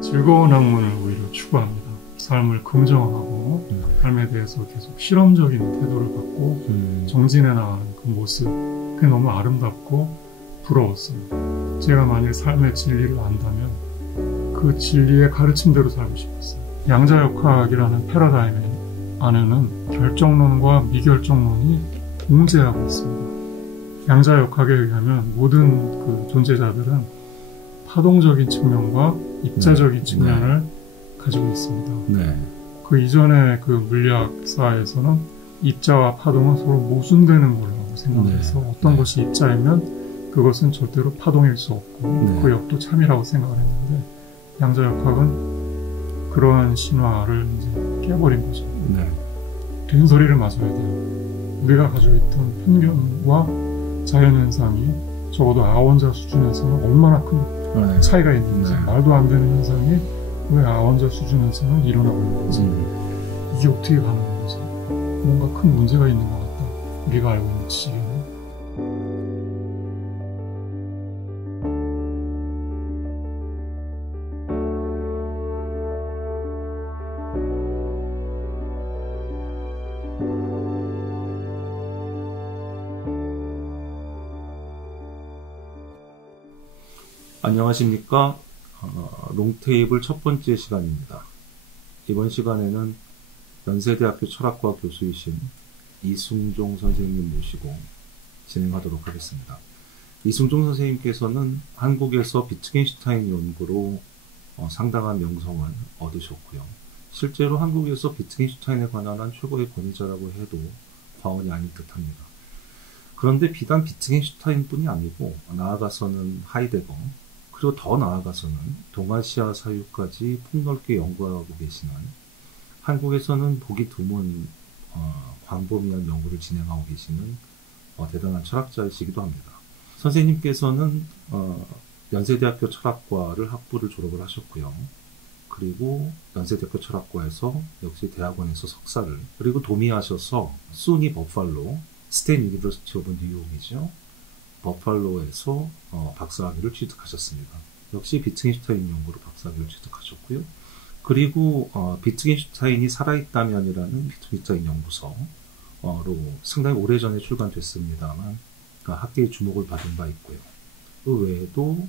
즐거운 학문을 오히려 추구합니다. 삶을 긍정하고 삶에 대해서 계속 실험적인 태도를 갖고 정진해 나가는 그 모습, 그게 너무 아름답고 부러웠어요. 제가 만일 삶의 진리를 안다면 그 진리의 가르침대로 살고 싶었어요. 양자역학이라는 패러다임 안에는 결정론과 미결정론이 공존하고 있습니다. 양자역학에 의하면 모든 그 존재자들은 파동적인 측면과 입자적인 측면을 가지고 있습니다. 그 이전의 그 물리학사에서는 입자와 파동은 서로 모순되는 거라고 생각해서 어떤 것이 입자이면 그것은 절대로 파동일 수 없고 그 역도 참이라고 생각을 했는데 양자역학은 그러한 신화를 이제 깨버린 거죠. 된 소리를 맞아야 돼요. 우리가 가지고 있던 편견과 자연현상이 적어도 아원자 수준에서는 얼마나 큰 차이가 있는지 말도 안 되는 현상이 왜 아원자 수준에서는 일어나고 있는 건지 이게 어떻게 가능한 거지? 뭔가 큰 문제가 있는 것 같다. 우리가 알고 있는 지식에는. 안녕하십니까. 롱테이블 첫 번째 시간입니다. 이번 시간에는 연세대학교 철학과 교수이신 이승종 선생님 모시고 진행하도록 하겠습니다. 이승종 선생님께서는 한국에서 비트겐슈타인 연구로 상당한 명성을 얻으셨고요. 실제로 한국에서 비트겐슈타인에 관한 한 최고의 권위자라고 해도 과언이 아닐 듯합니다. 그런데 비단 비트겐슈타인뿐이 아니고 나아가서는 하이데거, 그리고 더 나아가서는 동아시아 사유까지 폭넓게 연구하고 계시는 한국에서는 보기 드문 광범위한 연구를 진행하고 계시는 대단한 철학자이시기도 합니다. 선생님께서는 연세대학교 철학과를 학부를 졸업을 하셨고요. 그리고 연세대학교 철학과에서 역시 대학원에서 석사를, 그리고 도미하셔서 수니 버팔로, 스탠 유니버시티 오브 뉴욕이죠. 버팔로에서 박사학위를 취득하셨습니다. 역시 비트겐슈타인 연구로 박사학위를 취득하셨고요. 그리고 비트겐슈타인이 살아있다면이라는 비트겐슈타인 연구서로 상당히 오래전에 출간됐습니다만 학계의 주목을 받은 바 있고요. 그 외에도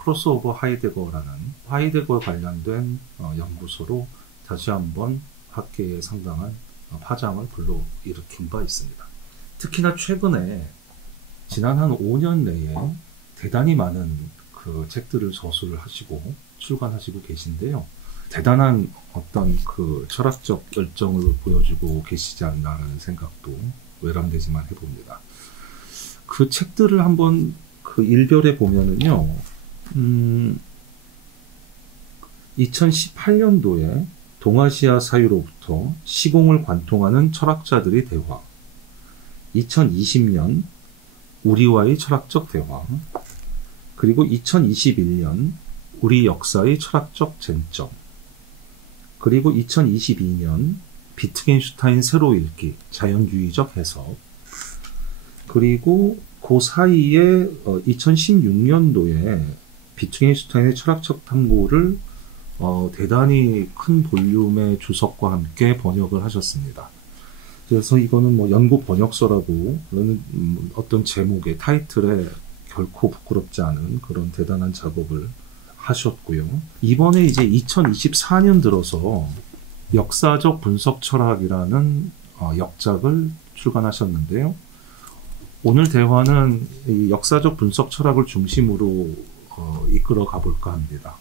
크로스오버 하이데거라는 하이데거에 관련된 연구소로 다시 한번 학계에 상당한 파장을 불러일으킨 바 있습니다. 특히나 최근에 지난 한 5년 내에 대단히 많은 그 책들을 저술을 하시고 출간하시고 계신데요. 대단한 어떤 그 철학적 열정을 보여주고 계시지 않나라는 생각도 외람되지만 해봅니다. 그 책들을 한번 그 일별해 보면은요, 2018년도에 동아시아 사유로부터 시공을 관통하는 철학자들의 대화, 2020년 우리와의 철학적 대화, 그리고 2021년 우리 역사의 철학적 쟁점, 그리고 2022년 비트겐슈타인 새로 읽기, 자연주의적 해석, 그리고 그 사이에 2016년도에 비트겐슈타인의 철학적 탐구를 대단히 큰 볼륨의 주석과 함께 번역을 하셨습니다. 그래서 이거는 뭐 연구 번역서라고 그런 어떤 제목의 타이틀에 결코 부끄럽지 않은 그런 대단한 작업을 하셨고요. 이번에 이제 2024년 들어서 역사적 분석 철학이라는 역작을 출간하셨는데요. 오늘 대화는 이 역사적 분석 철학을 중심으로 이끌어 가볼까 합니다.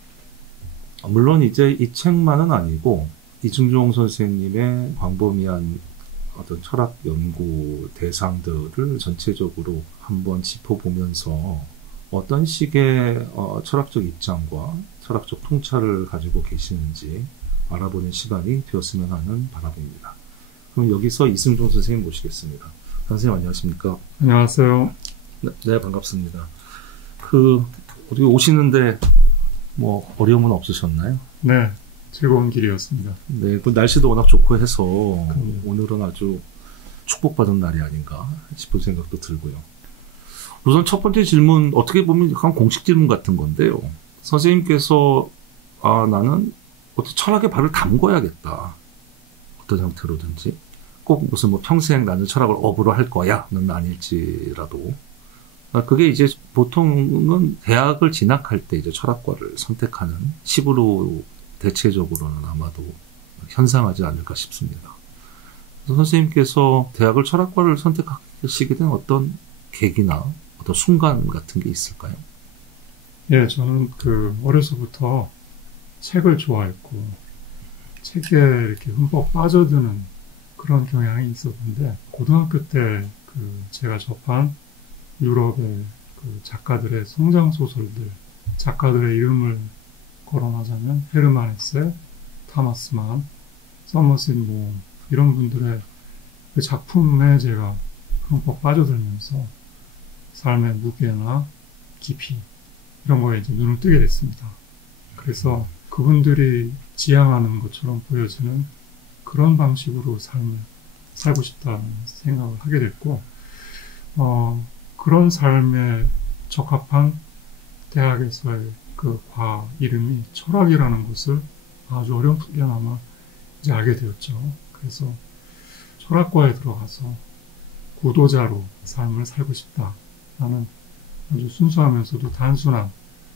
물론 이제 이 책만은 아니고 이승종 선생님의 광범위한 어떤 철학 연구 대상들을 전체적으로 한번 짚어보면서 어떤 식의 철학적 입장과 철학적 통찰을 가지고 계시는지 알아보는 시간이 되었으면 하는 바람입니다. 그럼 여기서 이승종 선생님 모시겠습니다. 선생님 안녕하십니까? 안녕하세요. 네, 반갑습니다. 우리 오시는데 뭐 어려움은 없으셨나요? 네, 즐거운 길이었습니다. 네, 그 날씨도 워낙 좋고 해서 오늘은 아주 축복받은 날이 아닌가 싶은 생각도 들고요. 우선 첫 번째 질문, 어떻게 보면 약간 공식 질문 같은 건데요. 선생님께서 나는 어떤 철학에 발을 담궈야겠다. 어떤 형태로든지. 꼭 무슨 평생 나는 철학을 업으로 할 거야는 아닐지라도. 그게 이제 보통은 대학을 진학할 때 이제 철학과를 선택하는 식으로 대체적으로는 아마도 현상하지 않을까 싶습니다. 그래서 선생님께서 대학을 철학과를 선택하시게 된 어떤 계기나 어떤 순간 같은 게 있을까요? 예, 저는 어려서부터 책을 좋아했고, 책에 이렇게 흠뻑 빠져드는 그런 경향이 있었는데, 고등학교 때 제가 접한 유럽의 작가들의 성장소설들, 작가들의 이름을 거론하자면, 헤르만 헤세, 타마스 만, 서머셋 모, 이런 분들의 그 작품에 제가 흠뻑 빠져들면서 삶의 무게나 깊이 이런 거에 이제 눈을 뜨게 됐습니다. 그래서 그분들이 지향하는 것처럼 보여지는 그런 방식으로 삶을 살고 싶다는 생각을 하게 됐고, 그런 삶에 적합한 대학에서의 그 과 이름이 철학이라는 것을 아주 어렴풋게나마 이제 알게 되었죠. 그래서 철학과에 들어가서 구도자로 삶을 살고 싶다라는 아주 순수하면서도 단순한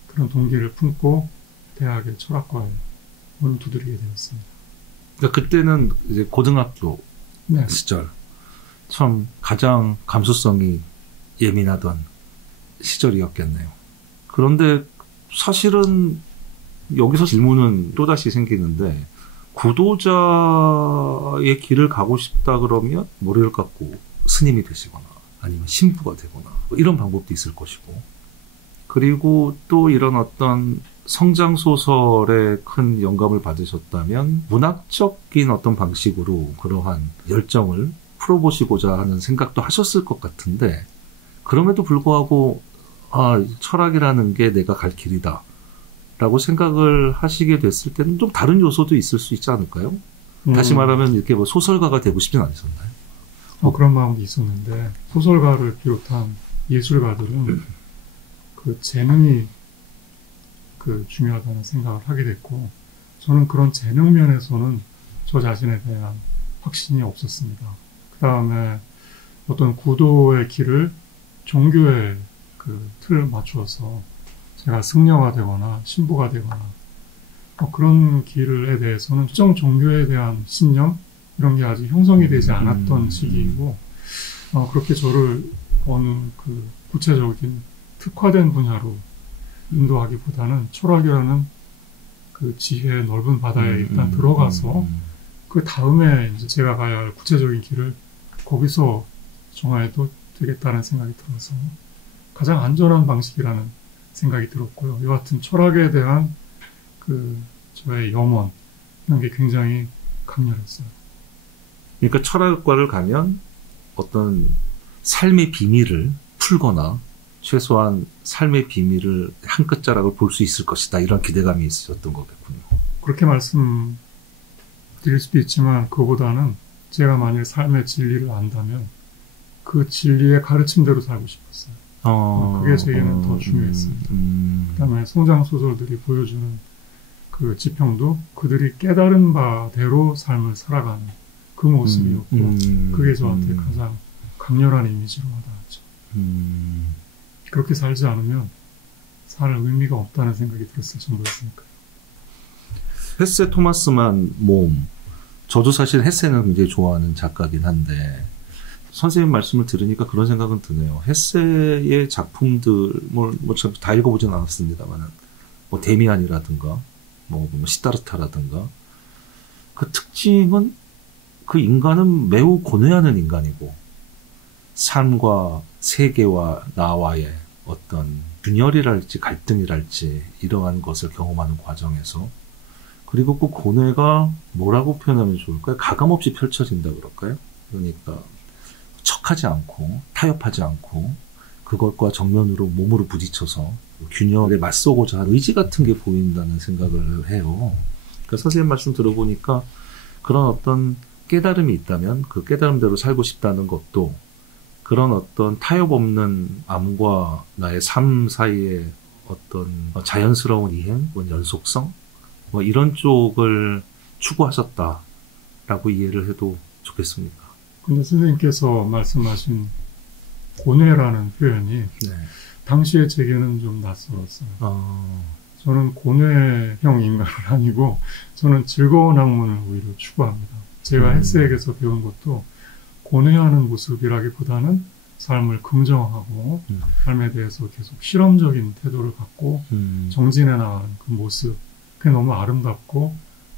그런 동기를 품고 대학의 철학과에 문을 두드리게 되었습니다. 그러니까 그때는 이제 고등학교 네. 시절, 참 가장 감수성이 예민하던 시절이었겠네요. 그런데 사실은 여기서 질문은 또다시 생기는데, 구도자의 길을 가고 싶다 그러면 머리를 깎고 스님이 되시거나 아니면 신부가 되거나 이런 방법도 있을 것이고, 그리고 또 이런 어떤 성장소설에 큰 영감을 받으셨다면 문학적인 어떤 방식으로 그러한 열정을 풀어보시고자 하는 생각도 하셨을 것 같은데, 그럼에도 불구하고 철학이라는 게 내가 갈 길이다 라고 생각을 하시게 됐을 때는 좀 다른 요소도 있을 수 있지 않을까요? 다시 말하면 이렇게 소설가가 되고 싶진 않으셨나요? 그런 마음도 있었는데, 소설가를 비롯한 예술가들은 그 재능이 중요하다는 생각을 하게 됐고, 저는 그런 재능 면에서는 저 자신에 대한 확신이 없었습니다. 그 다음에 어떤 구도의 길을 종교의 틀을 맞추어서 제가 승려가 되거나 신부가 되거나 그런 길에 대해서는 특정 종교에 대한 신념 이런 게 아직 형성이 되지 않았던 시기이고, 그렇게 저를 어느 구체적인 특화된 분야로 인도하기보다는 철학이라는 지혜의 넓은 바다에 일단 들어가서 그 다음에 이제 제가 가야 할 구체적인 길을 거기서 정해도 되겠다는 생각이 들어서 가장 안전한 방식이라는 생각이 들었고요. 여하튼 철학에 대한 저의 염원 이런 게 굉장히 강렬했어요. 그러니까 철학과를 가면 어떤 삶의 비밀을 풀거나 최소한 삶의 비밀을 한 끝자락을 볼 수 있을 것이다, 이런 기대감이 있으셨던 거겠군요. 그렇게 말씀드릴 수도 있지만 그거보다는 제가 만일 삶의 진리를 안다면 그 진리의 가르침대로 살고 싶었어요. 그게 제게는 더 중요했습니다. 그다음에 성장소설들이 보여주는 그 지평도 그들이 깨달은 바대로 삶을 살아가는 그 모습이었고, 그게 저한테 가장 강렬한 이미지로 와닿았죠. 그렇게 살지 않으면 살 의미가 없다는 생각이 들었을 정도였으니까요. 헤세 토마스만 모험. 저도 사실 헤세는 굉장히 좋아하는 작가긴 한데, 선생님 말씀을 들으니까 그런 생각은 드네요. 헤세의 작품들, 참 다 읽어보진 않았습니다만, 데미안이라든가, 시다르타라든가, 그 특징은 그 인간은 매우 고뇌하는 인간이고, 삶과 세계와 나와의 어떤 균열이랄지 갈등이랄지 이러한 것을 경험하는 과정에서, 그리고 그 고뇌가 뭐라고 표현하면 좋을까요? 가감없이 펼쳐진다 그럴까요? 그러니까 척하지 않고 타협하지 않고 그것과 정면으로 몸으로 부딪혀서 균열에 맞서고자 하는 의지 같은 게 보인다는 생각을 해요. 그러니까 선생님 말씀 들어보니까 그런 어떤 깨달음이 있다면 그 깨달음대로 살고 싶다는 것도, 그런 어떤 타협 없는 암과 나의 삶 사이의 어떤 자연스러운 이행, 연속성, 뭐 이런 쪽을 추구하셨다라고 이해를 해도 좋겠습니까? 근데 선생님께서 말씀하신 고뇌라는 표현이 네. 당시에 제게는 좀 낯설었어요. 저는 고뇌형 인간은 아니고 저는 즐거운 학문을 오히려 추구합니다. 제가 헬스에게서 배운 것도 고뇌하는 모습이라기보다는 삶을 긍정하고 삶에 대해서 계속 실험적인 태도를 갖고 정진해 나가는 그 모습, 그게 너무 아름답고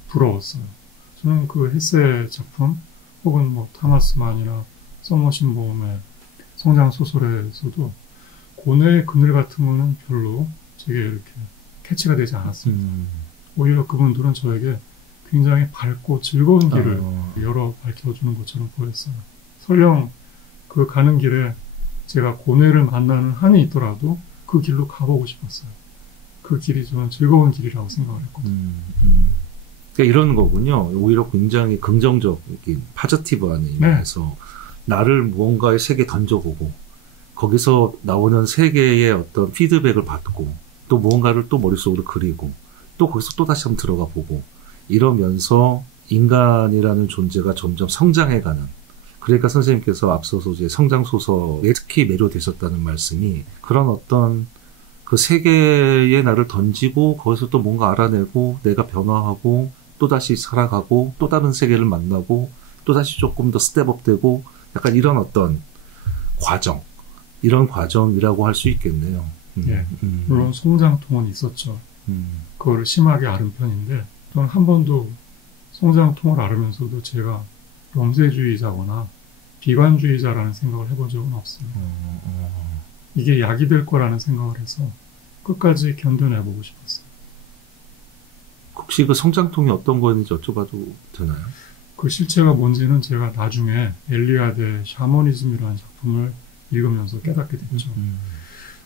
부러웠어요. 저는 그 헬스의 작품 혹은 뭐 타마스 만이나 서머신 보험의 성장 소설에서도 고뇌의 그늘 같은 거는 별로 제게 이렇게 캐치가 되지 않았습니다. 오히려 그분들은 저에게 굉장히 밝고 즐거운 길을 열어 밝혀주는 것처럼 보였어요. 설령 그 가는 길에 제가 고뇌를 만나는 한이 있더라도 그 길로 가보고 싶었어요. 그 길이 저는 즐거운 길이라고 생각을 했거든요. 그러니까 이런 거군요. 오히려 굉장히 긍정적인 파지티브한 의미에서 네. 나를 무언가의 세계에 던져보고 거기서 나오는 세계의 어떤 피드백을 받고 또 무언가를 또 머릿속으로 그리고 또 거기서 또 다시 한번 들어가 보고 이러면서 인간이라는 존재가 점점 성장해가는 그러니까 선생님께서 앞서서 이제 성장소설에 특히 매료되셨다는 말씀이 그런 어떤 그 세계에 나를 던지고 거기서 또 뭔가 알아내고 내가 변화하고 또다시 살아가고 또 다른 세계를 만나고 또다시 조금 더 스텝업되고 약간 이런 어떤 과정 이런 과정이라고 할 수 있겠네요. 예, 물론 성장통은 있었죠. 그거를 심하게 앓은 편인데 저는 한 번도 성장통을 앓으면서도 제가 영세주의자거나 비관주의자라는 생각을 해본 적은 없습니다. 이게 약이 될 거라는 생각을 해서 끝까지 견뎌내보고 싶었어요. 혹시 그 성장통이 어떤 거였는지 여쭤봐도 되나요? 그 실체가 뭔지는 제가 나중에 엘리아드의 샤머니즘이라는 작품을 읽으면서 깨닫게 됐죠.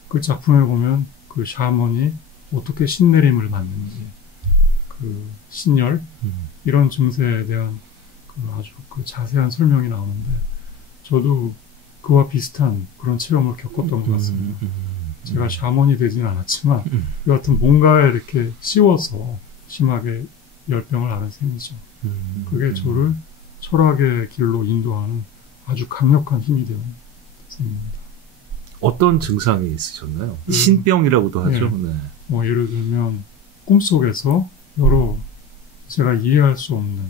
그 작품에 보면 그 샤먼이 어떻게 신내림을 받는지, 그 신열, 이런 증세에 대한 그 아주 그 자세한 설명이 나오는데 저도 그와 비슷한 그런 체험을 겪었던 것 같습니다. 제가 샤먼이 되지는 않았지만 여하튼 뭔가에 이렇게 씌워서 심하게 열병을 앓은 셈이죠. 그게 저를 철학의 길로 인도하는 아주 강력한 힘이 되는 셈입니다. 어떤 증상이 있으셨나요? 신병이라고도 하죠. 네. 네. 뭐 예를 들면 꿈속에서 여러 제가 이해할 수 없는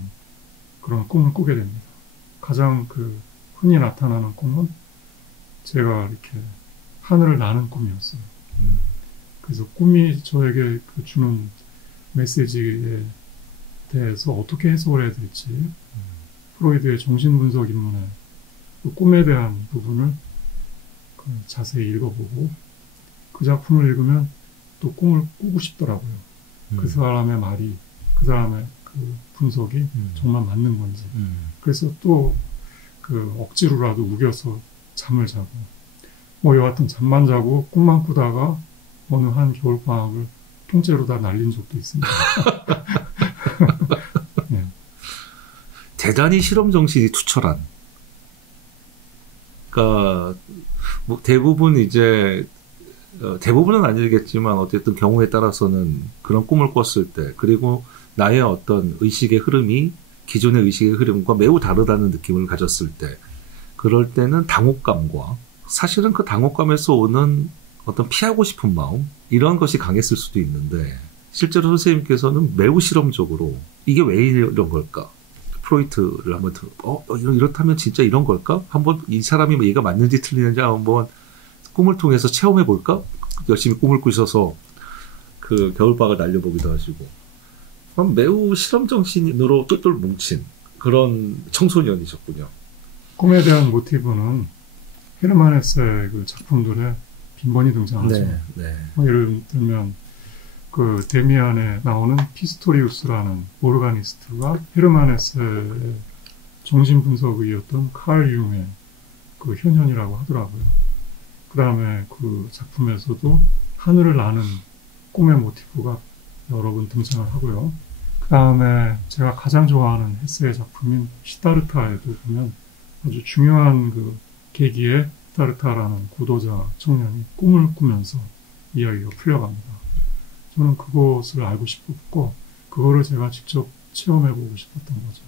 그런 꿈을 꾸게 됩니다. 가장 그 흔히 나타나는 꿈은 제가 이렇게 하늘을 나는 꿈이었어요. 그래서 꿈이 저에게 그 주는 메시지에 대해서 어떻게 해석을 해야 될지 프로이드의 정신분석 입문에 그 꿈에 대한 부분을 그 자세히 읽어보고 그 작품을 읽으면 또 꿈을 꾸고 싶더라고요. 그 사람의 말이 그 사람의 그 분석이 정말 맞는 건지 그래서 또 그 억지로라도 우겨서 잠을 자고 뭐 여하튼 잠만 자고 꿈만 꾸다가 어느 한 겨울방학을 통째로 다 날린 적도 있습니다. 네. 대단히 실험 정신이 투철한. 그러니까 뭐 대부분 이제 대부분은 아니겠지만 어쨌든 경우에 따라서는 그런 꿈을 꿨을 때 그리고 나의 어떤 의식의 흐름이 기존의 의식의 흐름과 매우 다르다는 느낌을 가졌을 때 그럴 때는 당혹감과 사실은 그 당혹감에서 오는 어떤 피하고 싶은 마음 이런 것이 강했을 수도 있는데 실제로 선생님께서는 매우 실험적으로 이게 왜 이런 걸까? 프로이트를 한번 이렇다면 진짜 이런 걸까? 한번 이 사람이 얘가 맞는지 틀리는지 한번 꿈을 통해서 체험해 볼까? 열심히 꿈을 꾸셔서 그 겨울방학을 날려보기도 하시고 매우 실험 정신으로 똘똘 뭉친 그런 청소년이셨군요. 꿈에 대한 모티브는 헤르만 헤세의 그 작품들에 빈번히 등장하죠. 네, 네. 예를 들면 그 데미안에 나오는 피스토리우스라는 오르가니스트가 헤르만 헤세의 정신분석의였던 칼 융의 그 현현이라고 하더라고요. 그 다음에 그 작품에서도 하늘을 나는 꿈의 모티브가 여러 번 등장을 하고요. 그 다음에 제가 가장 좋아하는 헤세의 작품인 시타르타에도 보면 아주 중요한 그 계기에 시타르타라는 고도자 청년이 꿈을 꾸면서 이야기가 풀려갑니다. 저는 그것을 알고 싶었고 그거를 제가 직접 체험해보고 싶었던 거죠.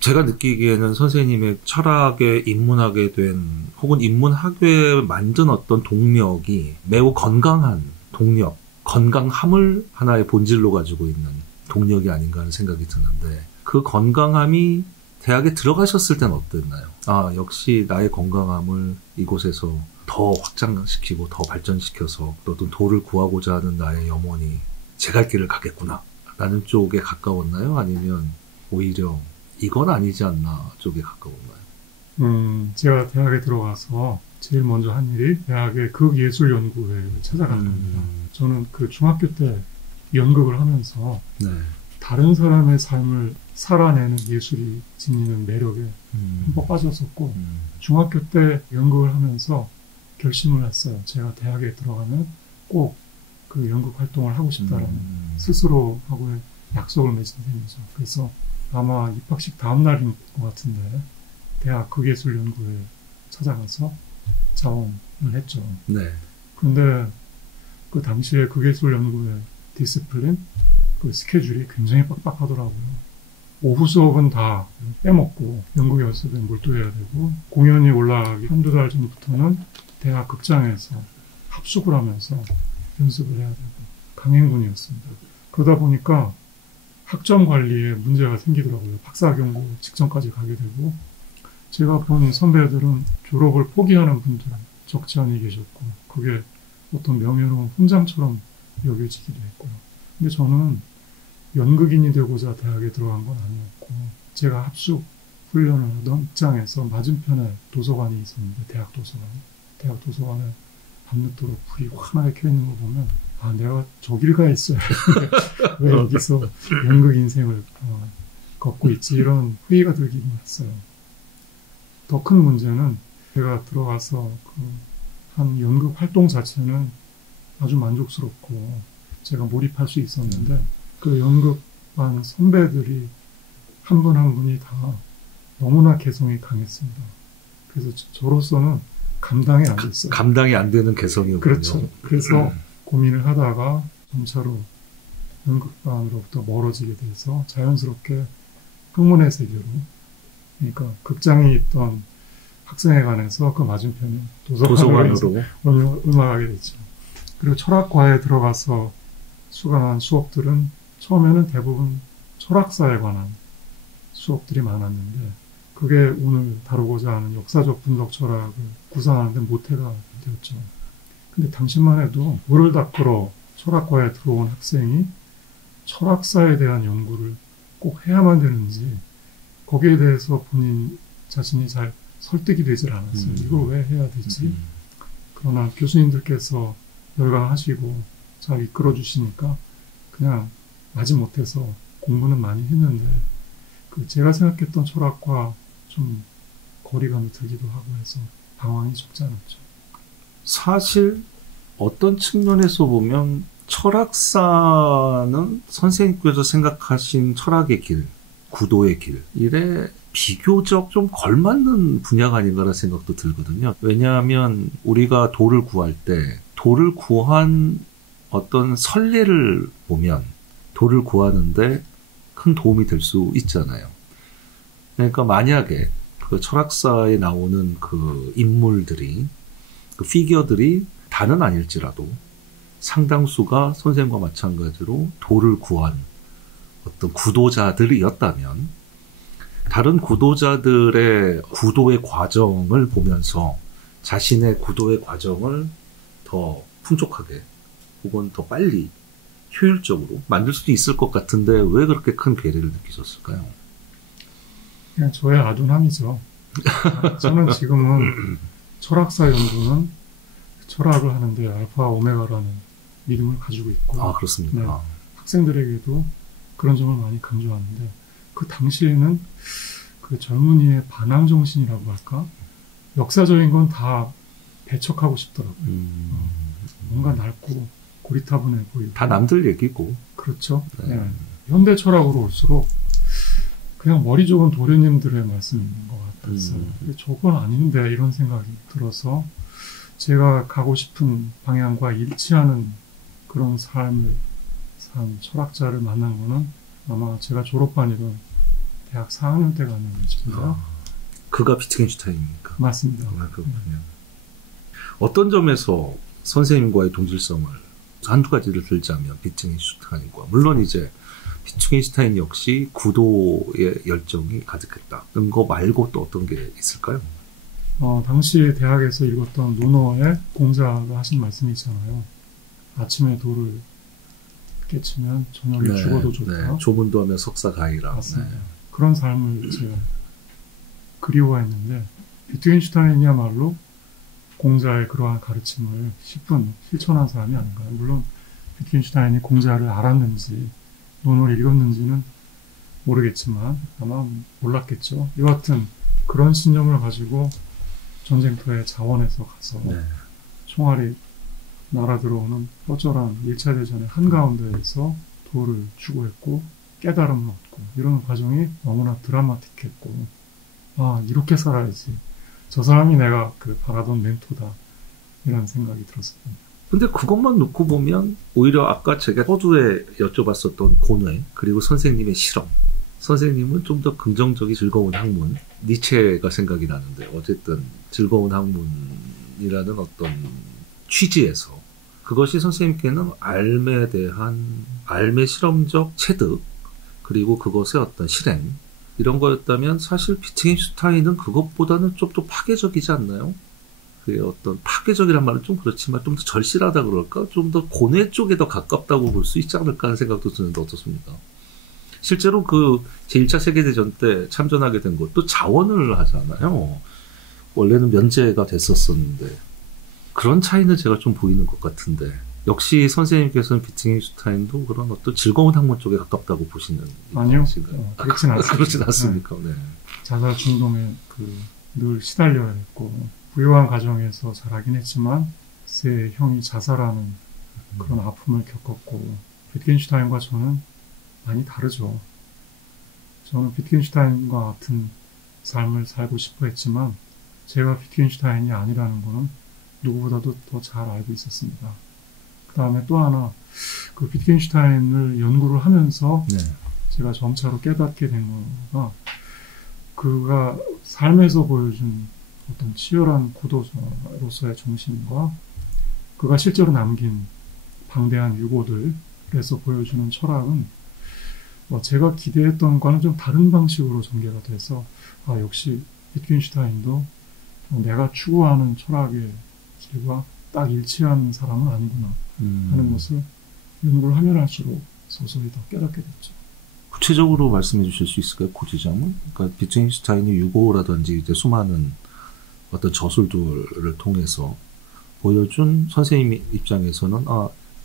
제가 느끼기에는 선생님의 철학에 입문하게 된 혹은 입문하게 만든 어떤 동력이 매우 건강한 동력, 건강함을 하나의 본질로 가지고 있는 동력이 아닌가 하는 생각이 드는데 그 건강함이 대학에 들어가셨을 때는 어땠나요? 아, 역시 나의 건강함을 이곳에서 더 확장시키고 더 발전시켜서 어떤 도를 구하고자 하는 나의 염원이 제 갈 길을 가겠구나 라는 쪽에 가까웠나요? 아니면 오히려 이건 아니지 않나 쪽에 가까웠나요? 제가 대학에 들어가서 제일 먼저 한 일이 대학의 극예술연구회를 찾아간 겁니다. 저는 그 중학교 때 연극을 하면서 네. 다른 사람의 삶을 살아내는 예술이 지니는 매력에 흠뻑 빠졌었고 중학교 때 연극을 하면서 결심을 했어요. 제가 대학에 들어가면 꼭 그 연극 활동을 하고 싶다라는 스스로하고의 약속을 맺은 셈이죠. 그래서 아마 입학식 다음 날인 것 같은데 대학 극예술연구회에 찾아가서 자원을 했죠. 네. 그런데 그 당시에 극예술연구회 디스플린 그 스케줄이 굉장히 빡빡하더라고요. 오후 수업은 다 빼먹고 연극 연습에 몰두해야 되고 공연이 올라가기 한두 달 전부터는 대학 극장에서 합숙을 하면서 연습을 해야 되고 강행군이었습니다. 그러다 보니까 학점 관리에 문제가 생기더라고요. 박사경고 직전까지 가게 되고 제가 본 선배들은 졸업을 포기하는 분들 적지 않이 계셨고 그게 어떤 명예로운 훈장처럼 여겨지기도 했고요. 근데 저는 연극인이 되고자 대학에 들어간 건 아니었고 제가 합숙 훈련을 하던 극장에서 맞은편에 도서관이 있었는데 대학 도서관에 밤늦도록 불이 환하게 켜있는 거 보면 아 내가 저 길 가 있어야 왜 여기서 연극 인생을 걷고 있지 이런 후회가 들기도 했어요. 더 큰 문제는 제가 들어가서 한 연극 활동 자체는 아주 만족스럽고 제가 몰입할 수 있었는데 그 연극반 선배들이 한 분 한 분이 다 너무나 개성이 강했습니다. 그래서 저로서는 감당이 안 됐어요. 감당이 안 되는 개성이었군요. 그렇죠. 그래서 고민을 하다가 점차로 연극반으로부터 멀어지게 돼서 자연스럽게 학문의 세계로 그러니까 극장에 있던 학생회관에서 그 맞은편에 도서관으로 음악하게 됐죠. 그리고 철학과에 들어가서 수강한 수업들은 처음에는 대부분 철학사에 관한 수업들이 많았는데 그게 오늘 다루고자 하는 역사적 분석 철학을 구상하는데 모태가 되었죠. 근데 당시만 해도 물을 닦으러 철학과에 들어온 학생이 철학사에 대한 연구를 꼭 해야만 되는지 거기에 대해서 본인 자신이 잘 설득이 되질 않았어요. 이걸 왜 해야 되지? 그러나 교수님들께서 열광하시고 잘 이끌어 주시니까 그냥 마지못해서 공부는 많이 했는데 그 제가 생각했던 철학과 좀 거리감이 들기도 하고 해서 방황이 적지 않았죠. 사실 어떤 측면에서 보면 철학사는 선생님께서 생각하신 철학의 길, 구도의 길 이래 비교적 좀 걸맞는 분야가 아닌가라는 생각도 들거든요. 왜냐하면 우리가 도를 구할 때 도를 구한 어떤 선례를 보면 도를 구하는데 큰 도움이 될 수 있잖아요. 그러니까 만약에 그 철학사에 나오는 그 인물들이 그 피겨들이 다는 아닐지라도 상당수가 선생님과 마찬가지로 도를 구한 어떤 구도자들이었다면 다른 구도자들의 구도의 과정을 보면서 자신의 구도의 과정을 더 풍족하게 혹은 더 빨리 효율적으로 만들 수도 있을 것 같은데 왜 그렇게 큰 괴리를 느끼셨을까요? 그냥 저의 아둔함이죠. 저는 지금은 철학사 연구는 철학을 하는데 알파 오메가라는 믿음을 가지고 있고 아 그렇습니까? 네, 학생들에게도 그런 점을 많이 강조하는데 그 당시에는 그 젊은이의 반항 정신이라고 할까? 역사적인 건 다 배척하고 싶더라고요. 뭔가 낡고 고리타분해 보이고 다 남들 얘기고 그렇죠. 네. 네. 현대 철학으로 올수록 그냥 머리 좋은 도련님들의 말씀인 것 같았어요. 저건 아닌데 이런 생각이 들어서 제가 가고 싶은 방향과 일치하는 그런 삶을 산 철학자를 만난 거는 아마 제가 졸업반이던 대학 4학년 때가 아니었나 싶은데요. 그가 비트겐슈타인입니까? 맞습니다. 그렇군요. 어떤 점에서 선생님과의 동질성을 한두 가지를 들자면 비트겐슈타인과, 물론 이제 비트겐슈타인 역시 구도의 열정이 가득했다는 거 말고 또 어떤 게 있을까요? 당시 대학에서 읽었던 노노의 공자가 하신 말씀이 있잖아요. 아침에 돌을 깨치면 저녁에 죽어도 좋다. 네. 조문도 하면 석사 가이라. 맞습니다. 네. 그런 삶을 제가 그리워했는데 비트겐슈타인이야말로 공자의 그러한 가르침을 10분 실천한 사람이 아닌가요? 물론 비트겐슈타인이 공자를 알았는지 논어를 읽었는지는 모르겠지만 아마 몰랐겠죠. 여하튼 그런 신념을 가지고 전쟁터에 자원해서 가서 총알이 날아 들어오는 뻔뻔한 1차 대전의 한가운데에서 돌을 추구했고 깨달음을 얻고 이런 과정이 너무나 드라마틱했고 이렇게 살아야지. 저 사람이 내가 바라던 멘토다. 이런 생각이 들었습니다. 근데 그것만 놓고 보면 오히려 아까 제가 서두에 여쭤봤었던 고뇌 그리고 선생님의 실험, 선생님은 좀 더 긍정적이 즐거운 학문, 니체가 생각이 나는데 어쨌든 즐거운 학문이라는 어떤 취지에서 그것이 선생님께는 삶의 실험적 체득 그리고 그것의 어떤 실행 이런 거였다면 사실 비트겐슈타인은 그것보다는 좀 더 파괴적이지 않나요? 그게 어떤 파괴적이란 말은 좀 그렇지만 좀 더 절실하다 그럴까? 좀 더 고뇌 쪽에 더 가깝다고 볼 수 있지 않을까 하는 생각도 드는데 어떻습니까? 실제로 제1차 세계대전 때 참전하게 된 것도 자원을 하잖아요. 원래는 면제가 됐었었는데 그런 차이는 제가 좀 보이는 것 같은데 역시 선생님께서는 비트겐슈타인도 그런 어떤 즐거운 학문 쪽에 가깝다고 보시는 아니요. 그렇진 않습니다. 그렇진 않습니까? 네. 자살 중동에 늘 시달려야 했고 부유한 가정에서 자라긴 했지만 제 형이 자살하는 그런 아픔을 겪었고 비트겐슈타인과 저는 많이 다르죠. 저는 비트겐슈타인과 같은 삶을 살고 싶어 했지만 제가 비트겐슈타인이 아니라는 거는 누구보다도 더 잘 알고 있었습니다. 그 다음에 또 하나 비트겐슈타인을 연구를 하면서 제가 점차로 깨닫게 된 거가 그가 삶에서 보여준 어떤 치열한 구도자로서의 정신과 그가 실제로 남긴 방대한 유고들에서 보여주는 철학은 제가 기대했던 거는 좀 다른 방식으로 전개가 돼서 역시 비트겐슈타인도 내가 추구하는 철학의 길과 딱 일치하는 사람은 아니구나 하는 것을 연구를 하면 할수록 서서히 더 깨닫게 됐죠. 구체적으로 말씀해 주실 수 있을까요? 그 지점은? 그러니까 비트겐슈타인의 유고라든지 이제 수많은 어떤 저술들을 통해서 보여준 선생님 입장에서는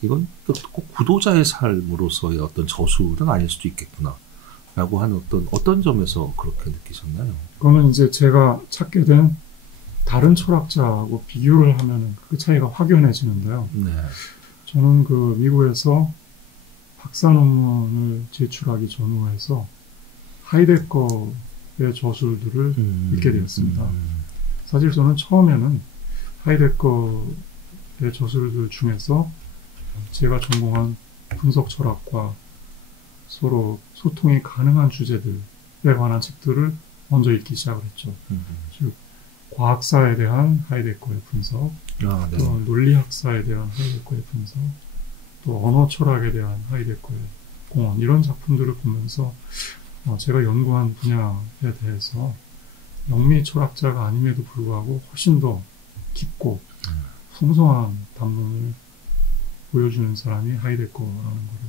이건 꼭 구도자의 삶으로서의 어떤 저술은 아닐 수도 있겠구나 라고 하는 어떤 점에서 그렇게 느끼셨나요? 그거는 이제 제가 찾게 된 다른 철학자하고 비교를 하면 그 차이가 확연해지는데요. 저는 미국에서 박사 논문을 제출하기 전후해서 하이데거의 저술들을 읽게 되었습니다. 사실 저는 처음에는 하이데거의 저술들 중에서 제가 전공한 분석 철학과 서로 소통이 가능한 주제들에 관한 책들을 먼저 읽기 시작을 했죠. 즉 과학사에 대한 하이데거의 분석, 또 논리학사에 대한 하이데거의 분석, 또 언어 철학에 대한 하이데거의 공헌 이런 작품들을 보면서 제가 연구한 분야에 대해서 영미 철학자가 아님에도 불구하고 훨씬 더 깊고 풍성한 담론을 보여주는 사람이 하이데거라는 것을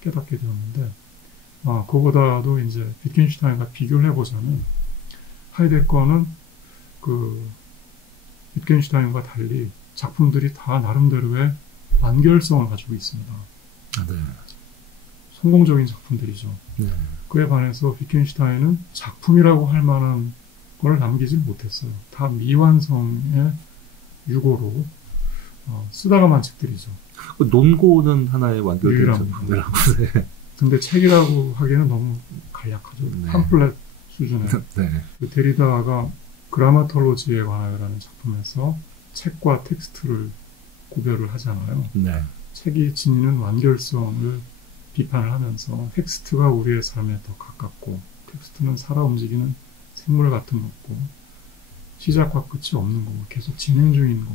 깨닫게 되었는데 그거보다도 이제 비트겐슈타인과 비교를 해보자면 하이데거는 비트겐슈타인과 달리 작품들이 다 나름대로의 완결성을 가지고 있습니다. 성공적인 작품들이죠. 그에 반해서 비트겐슈타인은 작품이라고 할 만한 걸 남기질 못했어요. 다 미완성의 유고로 쓰다가만 책들이죠. 논고는 하나의 완결된 작품이라고. 근데 책이라고 하기에는 너무 간략하죠. 팜플렛 수준의. 데리다가 그라마톨로지에 관하여라는 작품에서 책과 텍스트를 구별을 하잖아요. 책이 지니는 완결성을 비판을 하면서 텍스트가 우리의 삶에 더 가깝고 텍스트는 살아 움직이는 생물 같은 거고 시작과 끝이 없는 거고 계속 진행 중인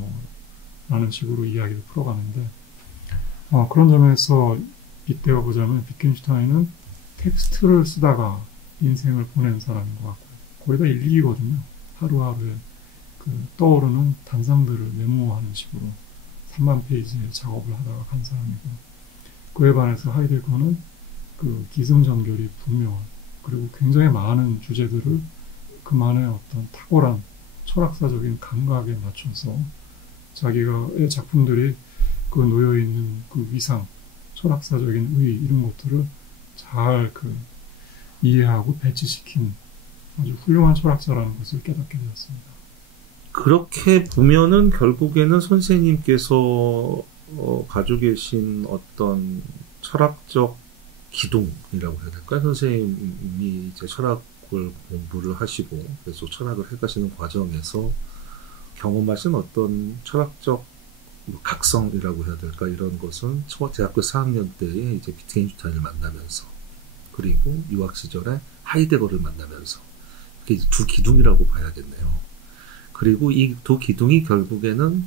거라는 식으로 이야기를 풀어가는데 그런 점에서 빗대어 보자면 비켄슈타인은 텍스트를 쓰다가 인생을 보낸 사람인 것 같고 거의 다 일기거든요. 하루하루에 그 떠오르는 단상들을 메모하는 식으로 3만 페이지의 작업을 하다가 간 사람이고 그에 반해서 하이데거는 그 기승전결이 분명한 그리고 굉장히 많은 주제들을 그만의 어떤 탁월한 철학사적인 감각에 맞춰서 자기가의 작품들이 그 놓여있는 그 위상, 철학사적인 의 이런 것들을 잘 그 이해하고 배치시킨 아주 훌륭한 철학자라는 것을 깨닫게 되었습니다. 그렇게 보면은 결국에는 선생님께서 가지고 계신 어떤 철학적 기둥이라고 해야 될까요? 선생님이 이제 철학을 공부를 하시고 계속 철학을 해가시는 과정에서 경험하신 어떤 철학적 각성이라고 해야 될까 이런 것은 대학교 4학년 때에 이제 비트겐슈타인을 만나면서 그리고 유학 시절에 하이데거를 만나면서 이게 두 기둥이라고 봐야겠네요. 그리고 이 두 기둥이 결국에는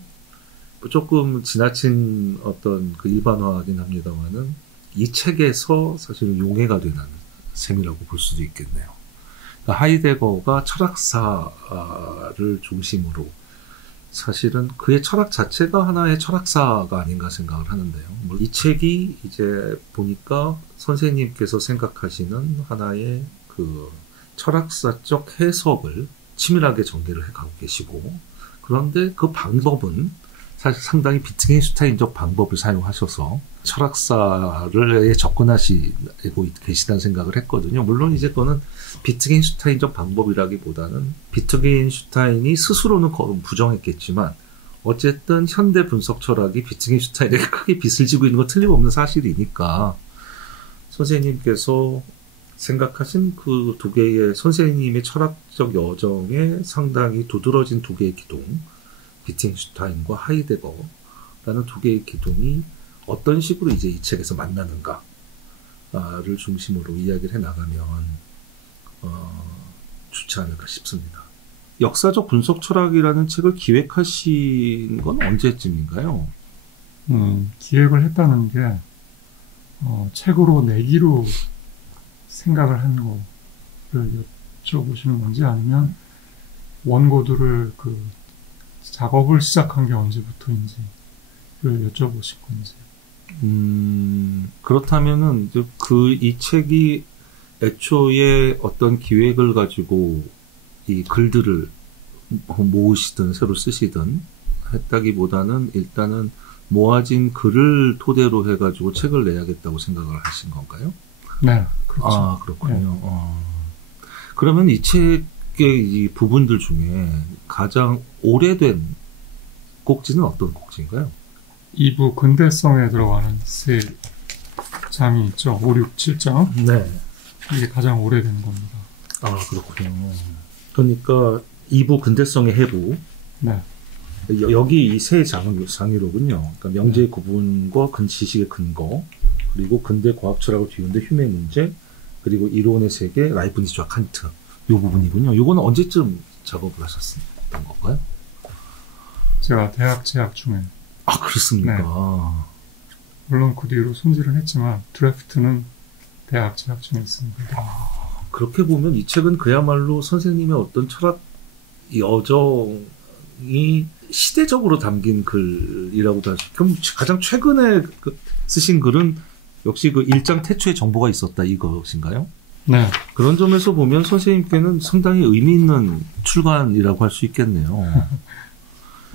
조금 지나친 어떤 그 일반화하긴 합니다만은 이 책에서 사실은 용해가 되는 셈이라고 볼 수도 있겠네요. 그러니까 하이데거가 철학사를 중심으로 사실은 그의 철학 자체가 하나의 철학사가 아닌가 생각을 하는데요. 이 책이 이제 보니까 선생님께서 생각하시는 하나의 그 철학사적 해석을 치밀하게 전개를 해가고 계시고 그런데 그 방법은 사실 상당히 비트겐슈타인적 방법을 사용하셔서 철학사를 접근하시고 계시다는 생각을 했거든요. 물론 이제 그거는 비트겐슈타인적 방법이라기보다는 비트겐슈타인이 스스로는 부정했겠지만 어쨌든 현대 분석 철학이 비트겐슈타인에게 크게 빚을 지고 있는 건 틀림없는 사실이니까 선생님께서 생각하신 그 두 개의 선생님의 철학적 여정에 상당히 두드러진 두 개의 기둥 비트겐슈타인과 하이데거라는 두 개의 기둥이 어떤 식으로 이제 이 책에서 만나는가를 중심으로 이야기를 해나가면 좋지 않을까 싶습니다. 역사적 분석 철학이라는 책을 기획하신 건 언제쯤인가요? 기획을 했다는 게 책으로 내기로 생각을 한 거를 여쭤보시는 건지 아니면 원고들을 그 작업을 시작한 게 언제부터인지 여쭤보실 건지. 그렇다면은 이 책이 애초에 어떤 기획을 가지고 이 글들을 모으시든 새로 쓰시든 했다기보다는 일단은 모아진 글을 토대로 해가지고 책을 내야겠다고 생각을 하신 건가요? 네, 그렇죠. 아, 그렇군요. 네. 그러면 이 책의 이 부분들 중에 가장 오래된 꼭지는 어떤 꼭지인가요? 2부 근대성에 들어가는 세 장이 있죠. 5, 6, 7장. 네. 이게 가장 오래된 겁니다. 아, 그렇군요. 그러니까 2부 근대성의 해부. 네. 여기 이 세 장이로군요. 그러니까 명제의 네. 구분과 지식의 근거, 그리고 근대 과학 철학을 뒤흔든 휴메 문제, 그리고 이론의 세계, 라이프니츠와 칸트. 이 부분이군요. 이거는 언제쯤 작업을 하셨던 건가요? 제가 대학 재학 중에. 아, 그렇습니까? 네. 물론 그 뒤로 손질은 했지만 드래프트는 대학 재학 중에 했습니다. 그렇게 보면 이 책은 그야말로 선생님의 어떤 철학 여정이 시대적으로 담긴 글이라고도 하죠. 그럼 가장 최근에 쓰신 글은 역시 그 일장 태초의 정보가 있었다 이것인가요? 네. 그런 점에서 보면 선생님께는 상당히 의미 있는 출간이라고 할 수 있겠네요.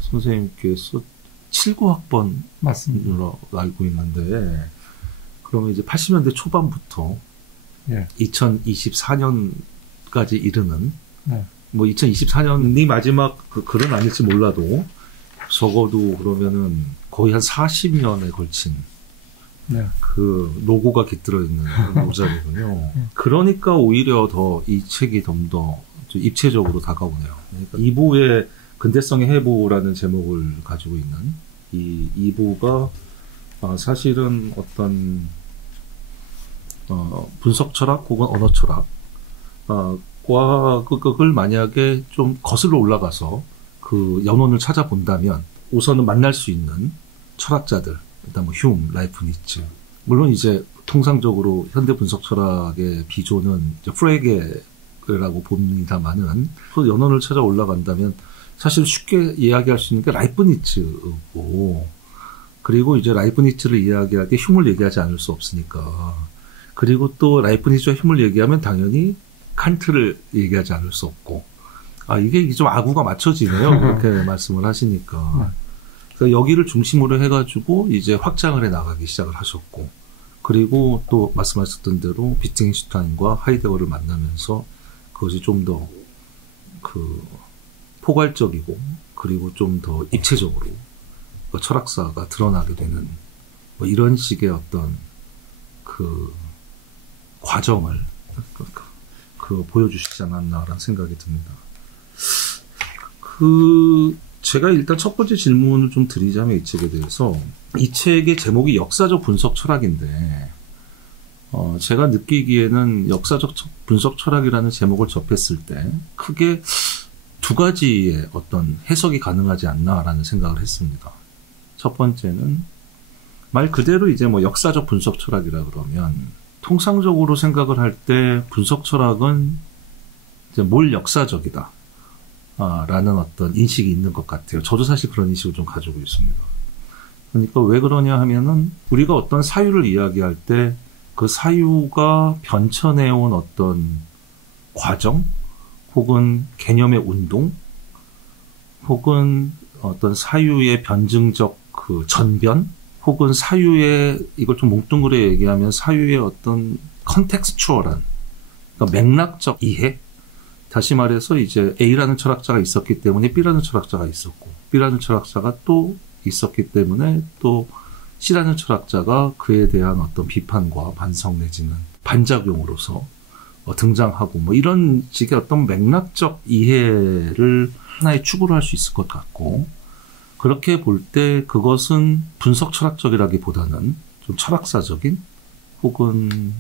선생님께서 79학번으로 맞습니다. 알고 있는데 그러면 이제 80년대 초반부터 예. 2024년까지 이르는 네. 뭐 2024년이 마지막 그 글은 아닐지 몰라도 적어도 그러면은 거의 한 40년에 걸친 네. 그 노고가 깃들어 있는 노작이군요. 그러니까 오히려 더 이 책이 좀 더 입체적으로 다가오네요. 그러니까 2부의 근대성의 해부라는 제목을 가지고 있는 이 2부가 사실은 어떤 분석 철학 혹은 언어 철학 과학을 만약에 좀 거슬러 올라가서 그 연원을 찾아본다면 우선은 만날 수 있는 철학자들, 일단 뭐 휴մ, 라이프니츠, 물론 이제 통상적으로 현대 분석 철학의 비조는 이제 프레게라고 봅니다만은 그 연원을 찾아 올라간다면 사실 쉽게 이야기할 수 있는 게 라이프니츠고, 그리고 이제 라이프니츠를 이야기할 때 휴을 얘기하지 않을 수 없으니까, 그리고 또 라이프니츠와 휴을 얘기하면 당연히 칸트를 얘기하지 않을 수 없고, 이게 좀 아구가 맞춰지네요. 그렇게 말씀을 하시니까. 그래서 여기를 중심으로 해가지고 이제 확장을 해 나가기 시작을 하셨고, 그리고 또 말씀하셨던 대로 비트겐슈타인과 하이데거를 만나면서 그것이 좀 더 포괄적이고, 그리고 좀 더 입체적으로 철학사가 드러나게 되는 뭐 이런 식의 어떤 그 과정을 보여주시지 않았나라는 생각이 듭니다. 제가 일단 첫 번째 질문을 좀 드리자면 이 책에 대해서, 이 책의 제목이 역사적 분석 철학인데, 제가 느끼기에는 역사적 분석 철학이라는 제목을 접했을 때 크게 두 가지의 어떤 해석이 가능하지 않나라는 생각을 했습니다. 첫 번째는 말 그대로 이제 뭐 역사적 분석 철학이라 그러면 통상적으로 생각을 할 때 분석 철학은 이제 뭘 역사적이다 라는 어떤 인식이 있는 것 같아요. 저도 사실 그런 인식을 좀 가지고 있습니다. 그러니까 왜 그러냐 하면은 우리가 어떤 사유를 이야기할 때 그 사유가 변천해온 어떤 과정 혹은 개념의 운동 혹은 어떤 사유의 변증적 그 전변 혹은 사유의, 이걸 좀 뭉뚱그려 얘기하면 사유의 어떤 컨텍스추얼한, 그러니까 맥락적 이해, 다시 말해서 이제 A라는 철학자가 있었기 때문에 B라는 철학자가 있었고, B라는 철학자가 또 있었기 때문에 또 C라는 철학자가 그에 대한 어떤 비판과 반성 내지는 반작용으로서 등장하고, 뭐 이런 식의 어떤 맥락적 이해를 하나의 축으로 할 수 있을 것 같고, 그렇게 볼 때 그것은 분석 철학적이라기보다는 좀 철학사적인, 혹은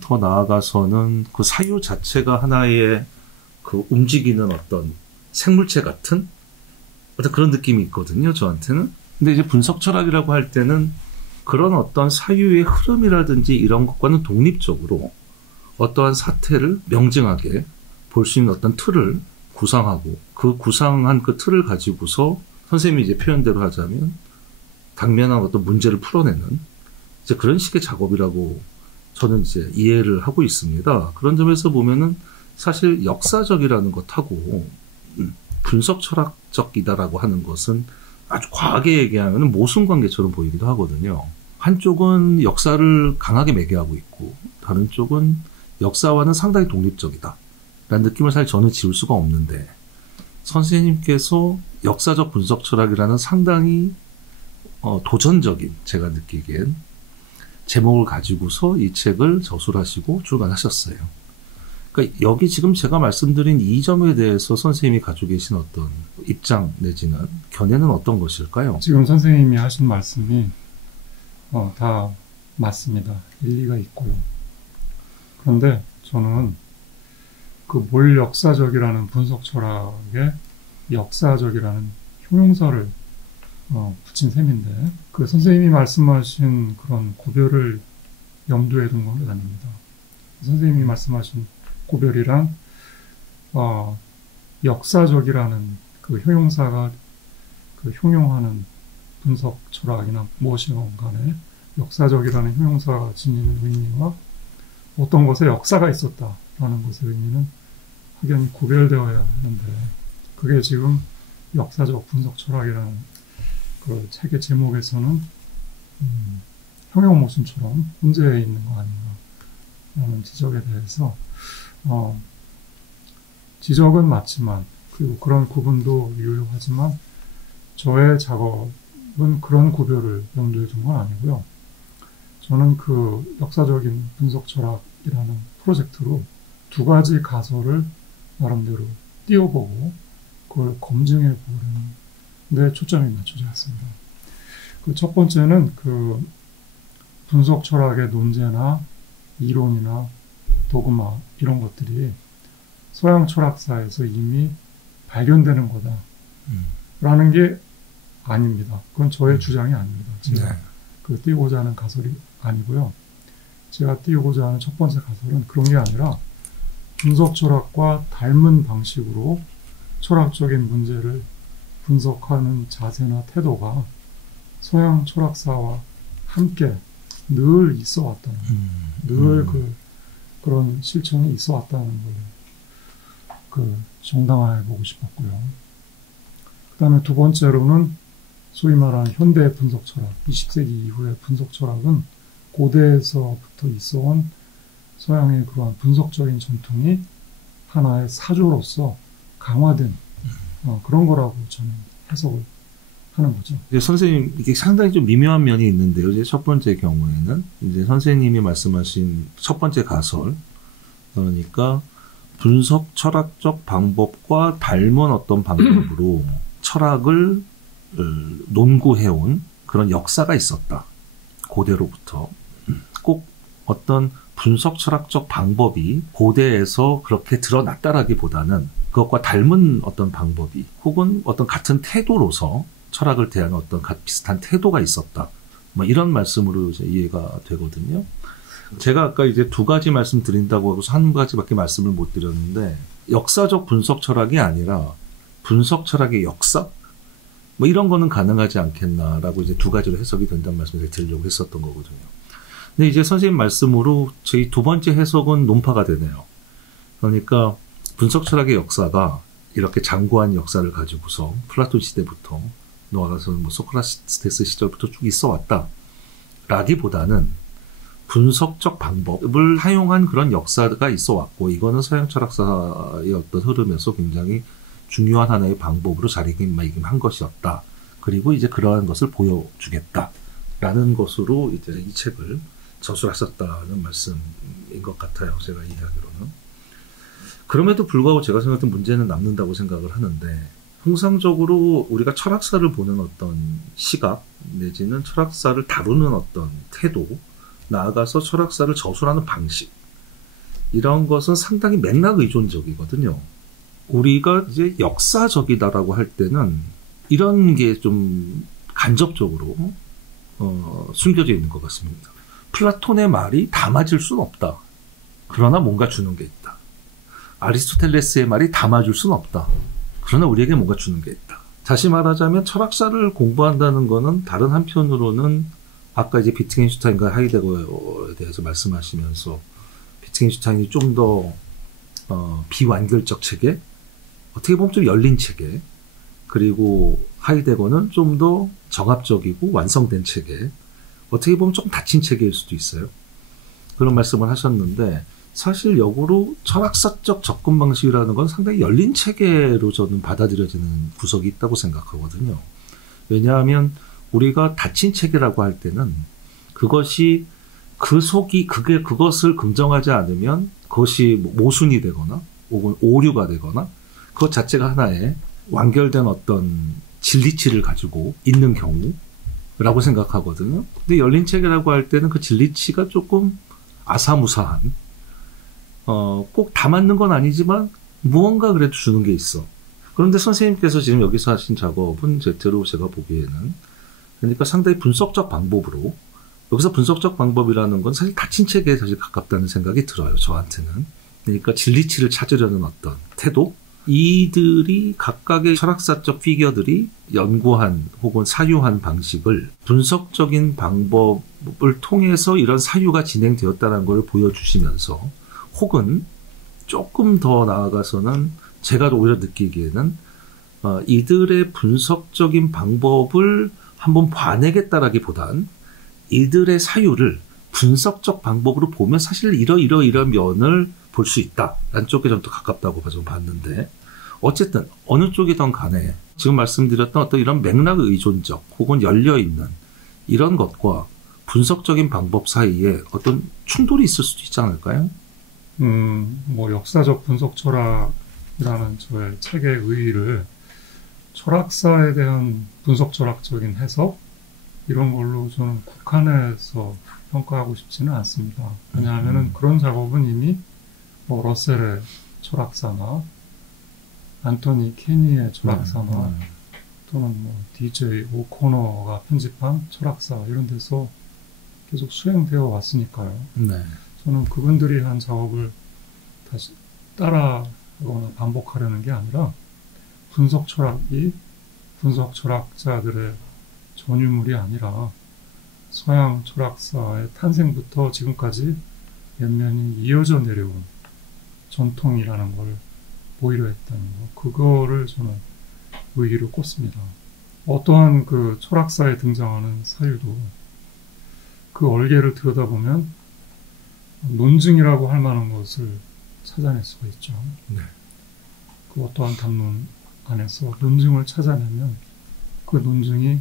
더 나아가서는 그 사유 자체가 하나의 그 움직이는 어떤 생물체 같은 어떤 그런 느낌이 있거든요, 저한테는. 근데 이제 분석 철학이라고 할 때는 그런 어떤 사유의 흐름이라든지 이런 것과는 독립적으로 어떠한 사태를 명징하게 볼 수 있는 어떤 틀을 구상하고, 그 구상한 그 틀을 가지고서 선생님이 이제 표현대로 하자면 당면한 어떤 문제를 풀어내는 이제 그런 식의 작업이라고 저는 이제 이해를 하고 있습니다. 그런 점에서 보면은 사실 역사적이라는 것하고 분석 철학적이다라고 하는 것은 아주 과하게 얘기하면 모순관계처럼 보이기도 하거든요. 한쪽은 역사를 강하게 매개하고 있고, 다른 쪽은 역사와는 상당히 독립적이다 라는 느낌을 사실 저는 지울 수가 없는데, 선생님께서 역사적 분석 철학이라는 상당히 도전적인, 제가 느끼기엔 제목을 가지고서 이 책을 저술하시고 출간하셨어요. 그러니까 여기 지금 제가 말씀드린 이 점에 대해서 선생님이 가지고 계신 어떤 입장 내지는 견해는 어떤 것일까요? 지금 선생님이 하신 말씀이 다 맞습니다. 일리가 있고요. 그런데 저는 그 뭘 역사적이라는 분석 철학에 역사적이라는 형용사를 붙인 셈인데, 그 선생님이 말씀하신 그런 구별을 염두에 둔 건 아닙니다. 선생님이 말씀하신 구별이란 역사적이라는 그 효용사가 그 효용하는 분석 철학이나 무엇이건 간에 역사적이라는 효용사가 지니는 의미와 어떤 것에 역사가 있었다라는 것의 의미는 확연히 구별되어야 하는데, 그게 지금 역사적 분석 철학이라는 그 책의 제목에서는 형용 모순처럼 혼재해 있는 거 아닌가라는 지적에 대해서 지적은 맞지만, 그리고 그런 구분도 유효하지만 저의 작업은 그런 구별을 염두에 둔 건 아니고요. 저는 그 역사적인 분석 철학이라는 프로젝트로 두 가지 가설을 나름대로 띄워보고 그걸 검증해 보는 데 초점이 맞춰져 있습니다. 그 첫 번째는 그 분석 철학의 논제나 이론이나 도그마 이런 것들이 서양 철학사에서 이미 발견되는 거다라는 게 아닙니다. 그건 저의 주장이 아닙니다. 제가 띄우고자 하는 가설이 아니고요. 제가 띄우고자 하는 첫 번째 가설은 그런 게 아니라 분석 철학과 닮은 방식으로 철학적인 문제를 분석하는 자세나 태도가 서양 철학사와 함께 늘 있어 왔다는 늘 그런 실천이 있어 왔다는 걸 정당화해 보고 싶었고요. 그 다음에 두 번째로는 소위 말하는 현대 분석 철학, 20세기 이후의 분석 철학은 고대에서부터 있어온 서양의 그러한 분석적인 전통이 하나의 사조로서 강화된 그런 거라고 저는 해석을 하는 거죠. 이제 선생님, 이게 상당히 좀 미묘한 면이 있는데요. 이제 첫 번째 경우에는 이제 선생님이 말씀하신 첫 번째 가설, 그러니까 분석 철학적 방법과 닮은 어떤 방법으로 철학을 논구해온 그런 역사가 있었다. 고대로부터. 꼭 어떤 분석 철학적 방법이 고대에서 그렇게 드러났다라기보다는 그것과 닮은 어떤 방법이 혹은 어떤 같은 태도로서 철학을 대하는 어떤 비슷한 태도가 있었다. 뭐 이런 말씀으로 이제 이해가 되거든요. 제가 아까 이제 두 가지 말씀드린다고 하고서 한 가지밖에 말씀을 못 드렸는데 역사적 분석 철학이 아니라 분석 철학의 역사? 뭐 이런 거는 가능하지 않겠나라고 이제 두 가지로 해석이 된다는 말씀을 드리려고 했었던 거거든요. 근데 이제 선생님 말씀으로 저희 두 번째 해석은 논파가 되네요. 그러니까 분석 철학의 역사가 이렇게 장구한 역사를 가지고서 플라톤 시대부터 나아가서 뭐 소크라테스 시절부터 쭉 있어 왔다. 라기보다는 분석적 방법을 사용한 그런 역사가 있어 왔고 이거는 서양 철학사의 어떤 흐름에서 굉장히 중요한 하나의 방법으로 자리매김한 것이었다. 그리고 이제 그러한 것을 보여주겠다라는 것으로 이제 이 책을 저술하셨다는 말씀인 것 같아요. 제가 이해하기로는. 그럼에도 불구하고 제가 생각했던 문제는 남는다고 생각을 하는데 통상적으로 우리가 철학사를 보는 어떤 시각 내지는 철학사를 다루는 어떤 태도 나아가서 철학사를 저술하는 방식 이런 것은 상당히 맥락 의존적이거든요. 우리가 이제 역사적이다라고 할 때는 이런 게 좀 간접적으로 숨겨져 있는 것 같습니다. 플라톤의 말이 다 맞을 수는 없다. 그러나 뭔가 주는 게 있다. 아리스토텔레스의 말이 다 맞을 수는 없다. 그러나 우리에게 뭔가 주는 게 있다. 다시 말하자면 철학사를 공부한다는 거는 다른 한편으로는 아까 이제 비트겐슈타인과 하이데거에 대해서 말씀하시면서 비트겐슈타인이 좀 더 비완결적 체계, 어떻게 보면 좀 열린 체계, 그리고 하이데거는 좀 더 정합적이고 완성된 체계, 어떻게 보면 좀 닫힌 체계일 수도 있어요. 그런 말씀을 하셨는데 사실 역으로 철학사적 접근 방식이라는 건 상당히 열린 체계로 저는 받아들여지는 구석이 있다고 생각하거든요. 왜냐하면 우리가 닫힌 체계라고 할 때는 그것이 그것을 긍정하지 않으면 그것이 모순이 되거나 혹은 오류가 되거나 그것 자체가 하나의 완결된 어떤 진리치를 가지고 있는 경우라고 생각하거든요. 근데 열린 체계라고 할 때는 그 진리치가 조금 아사무사한 꼭 다 맞는 건 아니지만 무언가 그래도 주는 게 있어. 그런데 선생님께서 지금 여기서 하신 작업은 제대로 제가 보기에는 그러니까 상당히 분석적 방법으로 여기서 분석적 방법이라는 건 사실 닫힌 체계에 사실 가깝다는 생각이 들어요. 저한테는. 그러니까 진리치를 찾으려는 어떤 태도 이들이 각각의 철학사적 피겨들이 연구한 혹은 사유한 방식을 분석적인 방법을 통해서 이런 사유가 진행되었다는 걸 보여주시면서 혹은 조금 더 나아가서는 제가 오히려 느끼기에는 이들의 분석적인 방법을 한번 봐내겠다라기보단 이들의 사유를 분석적 방법으로 보면 사실 이런 면을 볼 수 있다라는 쪽에 좀 더 가깝다고 좀 봤는데 어쨌든 어느 쪽이든 간에 지금 말씀드렸던 어떤 이런 맥락 의존적 혹은 열려있는 이런 것과 분석적인 방법 사이에 어떤 충돌이 있을 수도 있지 않을까요? 뭐 역사적 분석 철학이라는 저의 책의 의의를 철학사에 대한 분석 철학적인 해석 이런 걸로 저는 국한해서 평가하고 싶지는 않습니다. 왜냐하면 그런 작업은 이미 뭐 러셀의 철학사나 안토니 케니의 철학사나 또는 뭐 DJ 오코너가 편집한 철학사 이런 데서 계속 수행되어 왔으니까요. 네. 저는 그분들이 한 작업을 다시 따라하거나 반복하려는 게 아니라 분석 철학이 분석 철학자들의 전유물이 아니라 서양 철학사의 탄생부터 지금까지 연면이 이어져 내려온 전통이라는 걸 보이려 했다는 거. 그거를 저는 의의로 꼽습니다. 어떠한 그 철학사에 등장하는 사유도 그 얼개를 들여다보면 논증이라고 할 만한 것을 찾아낼 수가 있죠. 네. 그 어떠한 담론 안에서 논증을 찾아내면 그 논증이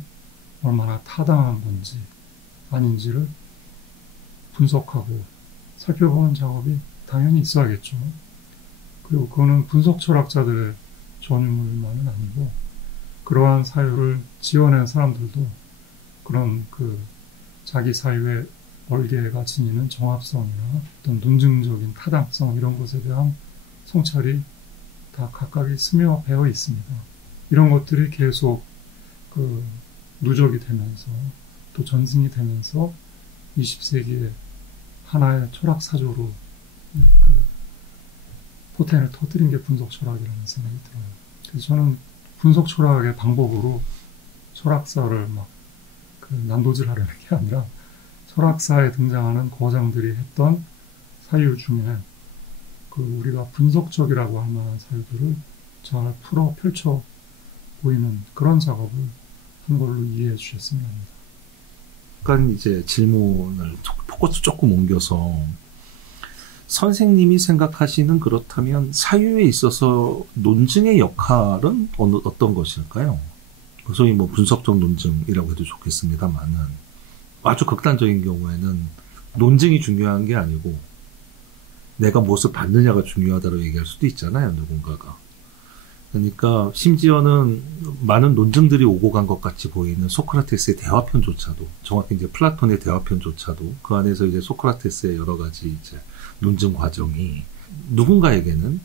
얼마나 타당한 건지 아닌지를 분석하고 살펴보는 작업이 당연히 있어야겠죠. 그리고 그거는 분석 철학자들의 전유물만은 아니고 그러한 사유를 지어낸 사람들도 그런 그 자기 사유의 얼개가 지니는 정합성이나 어떤 논증적인 타당성 이런 것에 대한 성찰이 다 각각이 스며 배어 있습니다. 이런 것들이 계속 그 누적이 되면서 또 전승이 되면서 20세기의 하나의 철학 사조로 그 포텐을 터뜨린 게 분석 철학이라는 생각이 들어요. 그래서 저는 분석 철학의 방법으로 철학사를 막 그 난도질하려는 게 아니라 철학사에 등장하는 거장들이 했던 사유 중에 그 우리가 분석적이라고 할 만한 사유들을 잘 풀어 펼쳐 보이는 그런 작업을 한 걸로 이해해 주셨으면 합니다. 약간 이제 질문을 포커스 조금 옮겨서 선생님이 생각하시는 그렇다면 사유에 있어서 논증의 역할은 어떤 것일까요? 소위 뭐 분석적 논증이라고 해도 좋겠습니다만은 아주 극단적인 경우에는 논증이 중요한 게 아니고 내가 무엇을 받느냐가 중요하다고 얘기할 수도 있잖아요, 누군가가. 그러니까 심지어는 많은 논증들이 오고 간 것 같이 보이는 소크라테스의 대화편조차도, 정확히 이제 플라톤의 대화편조차도 그 안에서 이제 소크라테스의 여러 가지 이제 논증 과정이 누군가에게는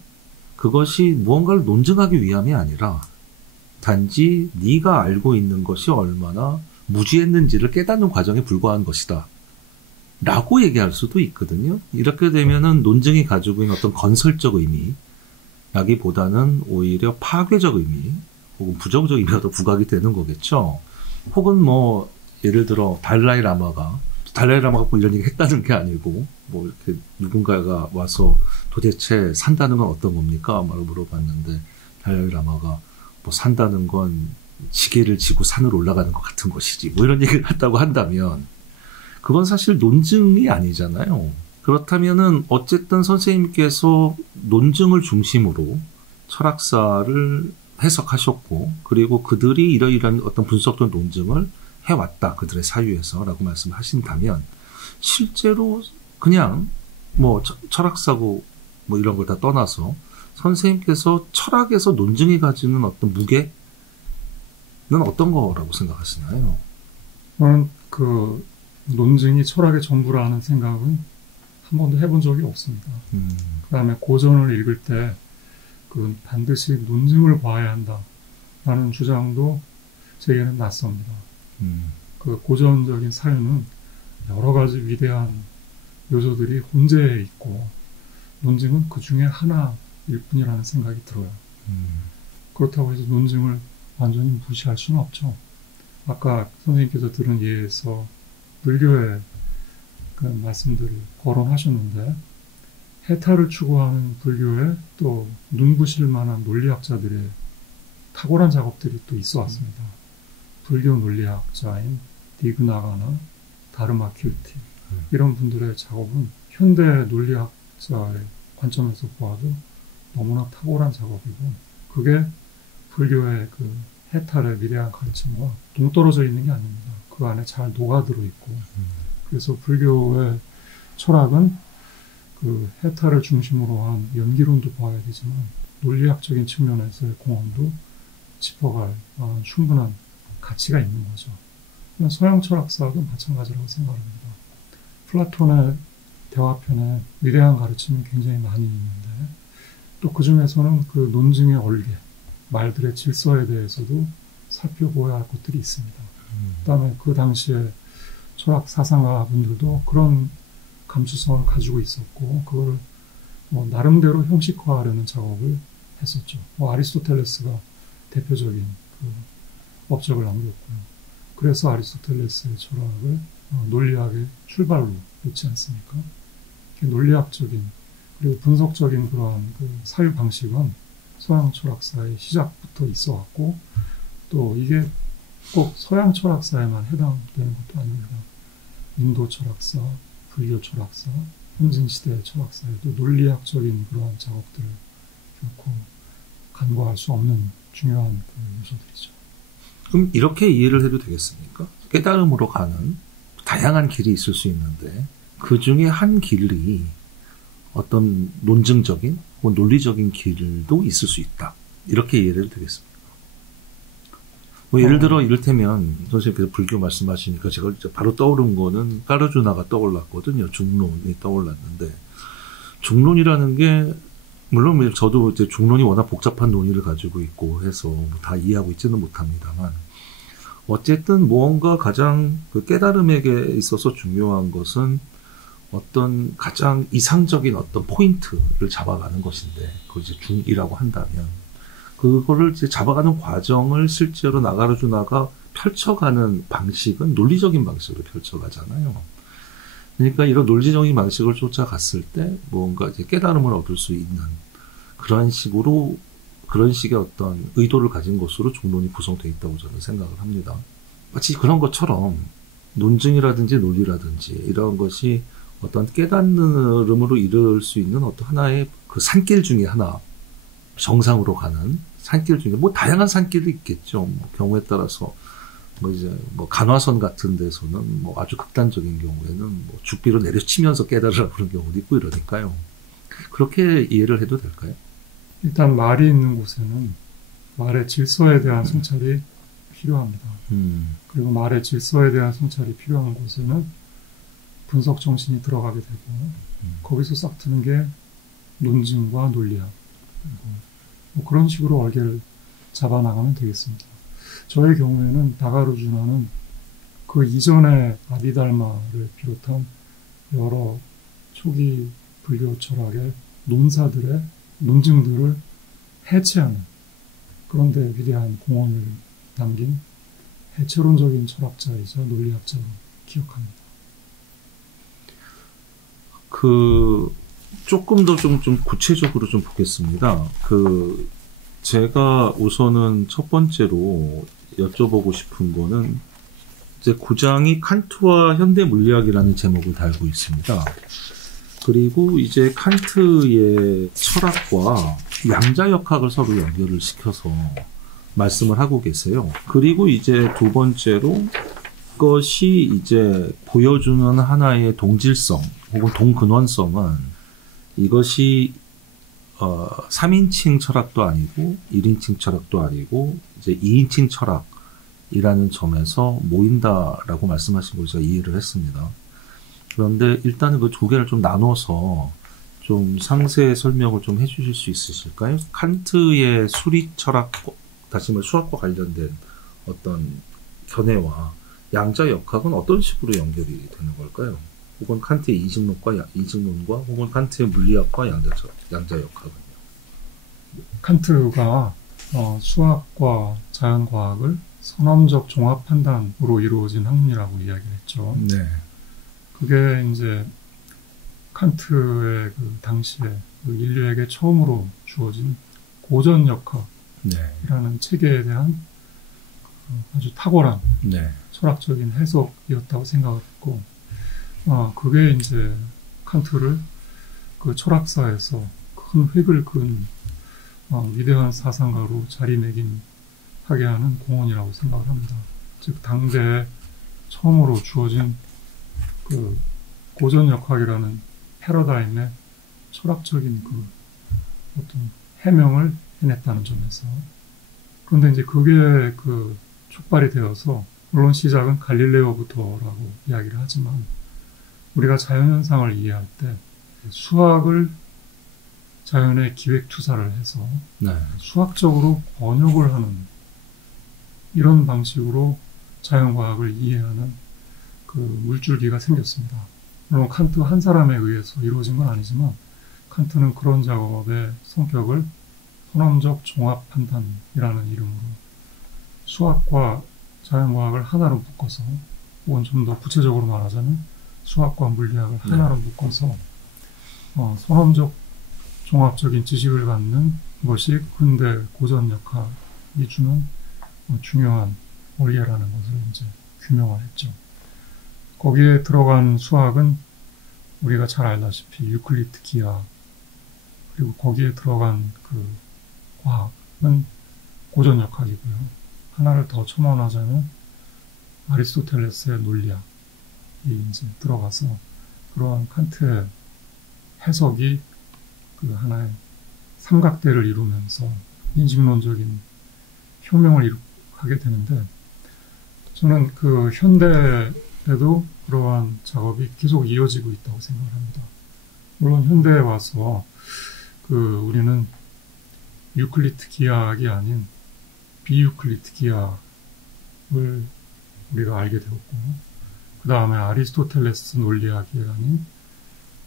그것이 무언가를 논증하기 위함이 아니라 단지 네가 알고 있는 것이 얼마나 무지했는지를 깨닫는 과정에 불과한 것이다 라고 얘기할 수도 있거든요. 이렇게 되면은 논증이 가지고 있는 어떤 건설적 의미 라기보다는 오히려 파괴적 의미 혹은 부정적 의미가 더 부각이 되는 거겠죠. 혹은 뭐 예를 들어 달라이 라마가 뭐 이런 얘기 했다는 게 아니고 뭐 이렇게 누군가가 와서 도대체 산다는 건 어떤 겁니까? 막 물어봤는데 달라이 라마가 뭐 산다는 건 지게를 지고 산을 올라가는 것 같은 것이지 뭐 이런 얘기를 했다고 한다면 그건 사실 논증이 아니잖아요. 그렇다면은 어쨌든 선생님께서 논증을 중심으로 철학사를 해석하셨고 그리고 그들이 이러이러한 어떤 분석된 논증을 해왔다. 그들의 사유에서라고 말씀하신다면 실제로 그냥 뭐 철학사고 뭐 이런 걸 다 떠나서 선생님께서 철학에서 논증이 가지는 어떤 무게는 어떤 거라고 생각하시나요? 저는 그 논증이 철학의 전부라는 생각은 한 번도 해본 적이 없습니다. 그 다음에 고전을 읽을 때 그 반드시 논증을 봐야 한다라는 주장도 제게는 낯섭니다. 그 고전적인 사유는 여러 가지 위대한 요소들이 혼재해 있고 논증은 그 중에 하나일 뿐이라는 생각이 들어요. 그렇다고 해서 논증을 완전히 무시할 수는 없죠. 아까 선생님께서 들은 예에서 불교의 그 말씀들을 거론하셨는데 해탈을 추구하는 불교에 또 눈부실 만한 논리학자들의 탁월한 작업들이 또 있어 왔습니다. 불교 논리학자인 디그나가나 다르마키르티 이런 분들의 작업은 현대 논리학자의 관점에서 보아도 너무나 탁월한 작업이고 그게 불교의 그 해탈의 위대한 가르침과 동떨어져 있는 게 아닙니다. 그 안에 잘 녹아들어 있고 그래서 불교의 철학은 그 해탈을 중심으로 한 연기론도 봐야 되지만 논리학적인 측면에서의 공헌도 짚어갈 충분한 가치가 있는 거죠. 서양 철학사도 마찬가지라고 생각합니다. 플라톤의 대화편에 위대한 가르침이 굉장히 많이 있는데 또 그 중에서는 그 논증의 얼개, 말들의 질서에 대해서도 살펴보아야 할 것들이 있습니다. 그다음에 그 당시에 철학 사상가분들도 그런 감수성을 가지고 있었고 그걸 나름대로 형식화하려는 작업을 했었죠. 아리스토텔레스가 대표적인 그 업적을 남겼고요. 그래서 아리스토텔레스의 철학을 논리학의 출발로 놓지 않습니까? 논리학적인 그리고 분석적인 그러한 그 사유 방식은 서양 철학사의 시작부터 있어 왔고 또 이게 꼭 서양 철학사에만 해당되는 것도 아닙니다. 인도 철학사, 불교 철학사, 현진시대 철학사에도 논리학적인 그러한 작업들을 결코 간과할 수 없는 중요한 그 요소들이죠. 그럼 이렇게 이해를 해도 되겠습니까? 깨달음으로 가는 다양한 길이 있을 수 있는데 그 중에 한 길이 어떤 논증적인 혹은 논리적인 길도 있을 수 있다. 이렇게 이해를 해도 되겠습니까? 예를 들어 이를테면 선생님께서 불교 말씀하시니까 제가 바로 떠오른 거는 까르주나가 떠올랐거든요. 중론이 떠올랐는데 중론이라는 게 물론 저도 이제 중론이 워낙 복잡한 논의를 가지고 있고 해서 다 이해하고 있지는 못합니다만 어쨌든 무언가 가장 그 깨달음에게 있어서 중요한 것은 어떤 가장 이상적인 어떤 포인트를 잡아가는 것인데 그걸 이제 중이라고 한다면 그거를 이제 잡아가는 과정을 실제로 나가르주나가 펼쳐가는 방식은 논리적인 방식으로 펼쳐가잖아요. 그러니까 이런 논리적인 방식을 쫓아갔을 때 뭔가 이제 깨달음을 얻을 수 있는 그런 식으로 그런 식의 어떤 의도를 가진 것으로 중론이 구성되어 있다고 저는 생각을 합니다. 마치 그런 것처럼 논증이라든지 논리라든지 이런 것이 어떤 깨달음으로 이룰 수 있는 어떤 하나의 그 산길 중에 하나, 정상으로 가는 산길 중에 다양한 산길이 있겠죠. 경우에 따라서 이제 간화선 같은 데서는 아주 극단적인 경우에는 죽비로 내려치면서 깨달으라고 그런 경우도 있고 이러니까요. 그렇게 이해를 해도 될까요? 일단 말이 있는 곳에는 말의 질서에 대한 성찰이 필요합니다. 그리고 말의 질서에 대한 성찰이 필요한 곳에는 분석 정신이 들어가게 되고 거기서 싹 트는 게 논증과 논리학 그런 식으로 얼개를 잡아나가면 되겠습니다. 저의 경우에는 나가르주나는 그 이전의 아비달마를 비롯한 여러 초기 불교 철학의 논사들의 논증들을 해체하는 그런데 위대한 공헌을 남긴 해체론적인 철학자이자 논리학자로 기억합니다. 조금 더 좀 구체적으로 좀 보겠습니다. 제가 우선은 첫 번째로 여쭤보고 싶은 거는 이제 9장이 칸트와 현대 물리학이라는 제목을 달고 있습니다. 그리고 이제 칸트의 철학과 양자역학을 서로 연결을 시켜서 말씀을 하고 계세요. 그리고 이제 두 번째로 그것이 이제 보여주는 하나의 동질성 혹은 동근원성은 이것이 3인칭 철학도 아니고 1인칭 철학도 아니고 이제 2인칭 철학이라는 점에서 모인다라고 말씀하신 걸 제가 이해를 했습니다. 그런데 일단은 그 두 개를 좀 나눠서 좀 상세 설명을 좀 해주실 수 있으실까요? 칸트의 수리 철학, 다시 말해 수학과 관련된 어떤 견해와 양자역학은 어떤 식으로 연결이 되는 걸까요? 혹은 칸트의 이직론과 혹은 칸트의 물리학과 양자역학은요? 칸트가 수학과 자연과학을 선험적 종합 판단으로 이루어진 학문이라고 이야기를 했죠. 네. 그게 이제 칸트의 그 당시에 그 인류에게 처음으로 주어진 고전역학이라는 네. 체계에 대한 아주 탁월한 네. 철학적인 해석이었다고 생각을 했고, 그게 이제 칸트를 그 철학사에서 큰 획을 그은 위대한 사상가로 자리매김하게 하는 공헌이라고 생각을 합니다. 즉 당대에 처음으로 주어진 그 고전역학이라는 패러다임의 철학적인 그 어떤 해명을 해냈다는 점에서, 그런데 이제 그게 그 촉발이 되어서 물론 시작은 갈릴레오부터라고 이야기를 하지만 우리가 자연현상을 이해할 때 수학을 자연의 기획투사를 해서 네. 수학적으로 번역을 하는 이런 방식으로 자연과학을 이해하는 그 물줄기가 생겼습니다. 물론 칸트 한 사람에 의해서 이루어진 건 아니지만 칸트는 그런 작업의 성격을 선험적 종합 판단이라는 이름으로 수학과 자연과학을 하나로 묶어서, 혹은 좀 더 구체적으로 말하자면 수학과 물리학을 하나로 묶어서 선험적 종합적인 지식을 갖는 것이 근대 고전역학이 주는 중요한 원리라는 것을 이제 규명을 했죠. 거기에 들어간 수학은 우리가 잘 알다시피 유클리드 기하, 그리고 거기에 들어간 그 과학은 고전역학이고요. 하나를 더 첨언하자면 아리스토텔레스의 논리학이 이제 들어가서 그러한 칸트의 해석이 그 하나의 삼각대를 이루면서 인식론적인 혁명을 하게 되는데, 저는 그 현대에도 그러한 작업이 계속 이어지고 있다고 생각을 합니다. 물론 현대에 와서 우리는 유클리드 기하학이 아닌 비유클리드 기하학을 우리가 알게 되었고, 그 다음에 아리스토텔레스 논리학이 아닌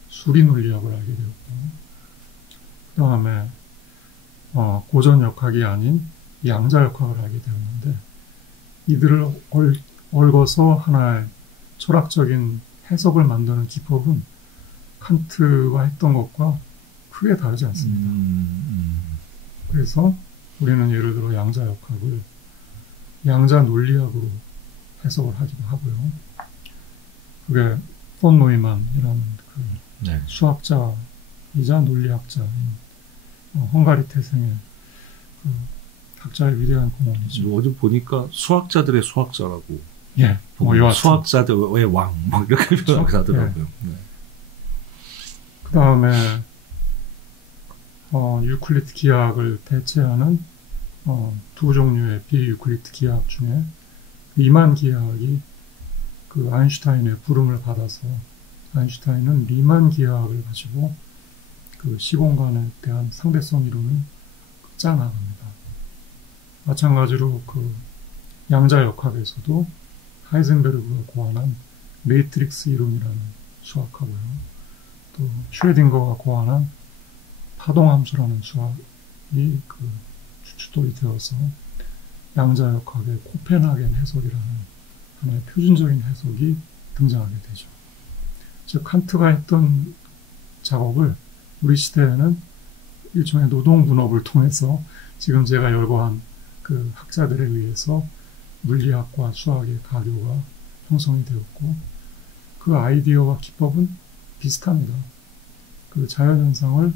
수리 논리학을 알게 되었고, 그 다음에 고전역학이 아닌 양자역학을 알게 되었는데, 이들을 얽어서 하나의 철학적인 해석을 만드는 기법은 칸트가 했던 것과 크게 다르지 않습니다. 그래서 우리는 예를 들어 양자역학을 양자 논리학으로 해석을 하기도 하고요. 그게 폰 노이만이라는 그 수학자이자 논리학자인 헝가리 태생의 그 학자의 위대한 공헌이죠. 어제 보니까 수학자들의 수학자라고. 예, 수학자들의 왕, 이렇게 표현하더라고요. 예. 네. 그 다음에 유클리드 기하학을 대체하는 두 종류의 비유클리드 기하학 중에 리만 기하학이 그 아인슈타인의 부름을 받아서, 아인슈타인은 리만 기하학을 가지고 그 시공간에 대한 상대성 이론을 짜나갑니다. 마찬가지로 그 양자역학에서도 하이젠베르그가 고안한 매트릭스 이론이라는 수학하고요. 또 슈레딩거가 고안한 파동함수라는 수학이 그 주춧돌이 되어서 양자역학의 코펜하겐 해석이라는 하나의 표준적인 해석이 등장하게 되죠. 즉 칸트가 했던 작업을 우리 시대에는 일종의 노동분업을 통해서 지금 제가 열거한 그 학자들에 의해서 물리학과 수학의 가교가 형성이 되었고, 그 아이디어와 기법은 비슷합니다. 그 자연현상을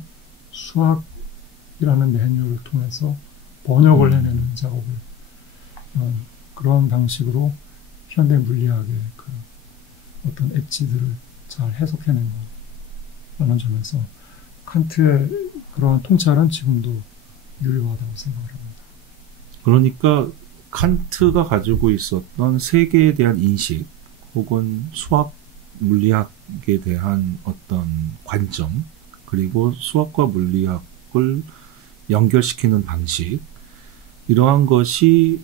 수학이라는 매뉴얼을 통해서 번역을 해내는 작업을 그런 방식으로 현대 물리학의 그 어떤 엣지들을 잘 해석해낸 거라는 점에서 칸트의 그러한 통찰은 지금도 유효하다고 생각을 합니다. 그러니까 칸트가 가지고 있었던 세계에 대한 인식 혹은 수학 물리학에 대한 어떤 관점, 그리고 수학과 물리학을 연결시키는 방식, 이러한 것이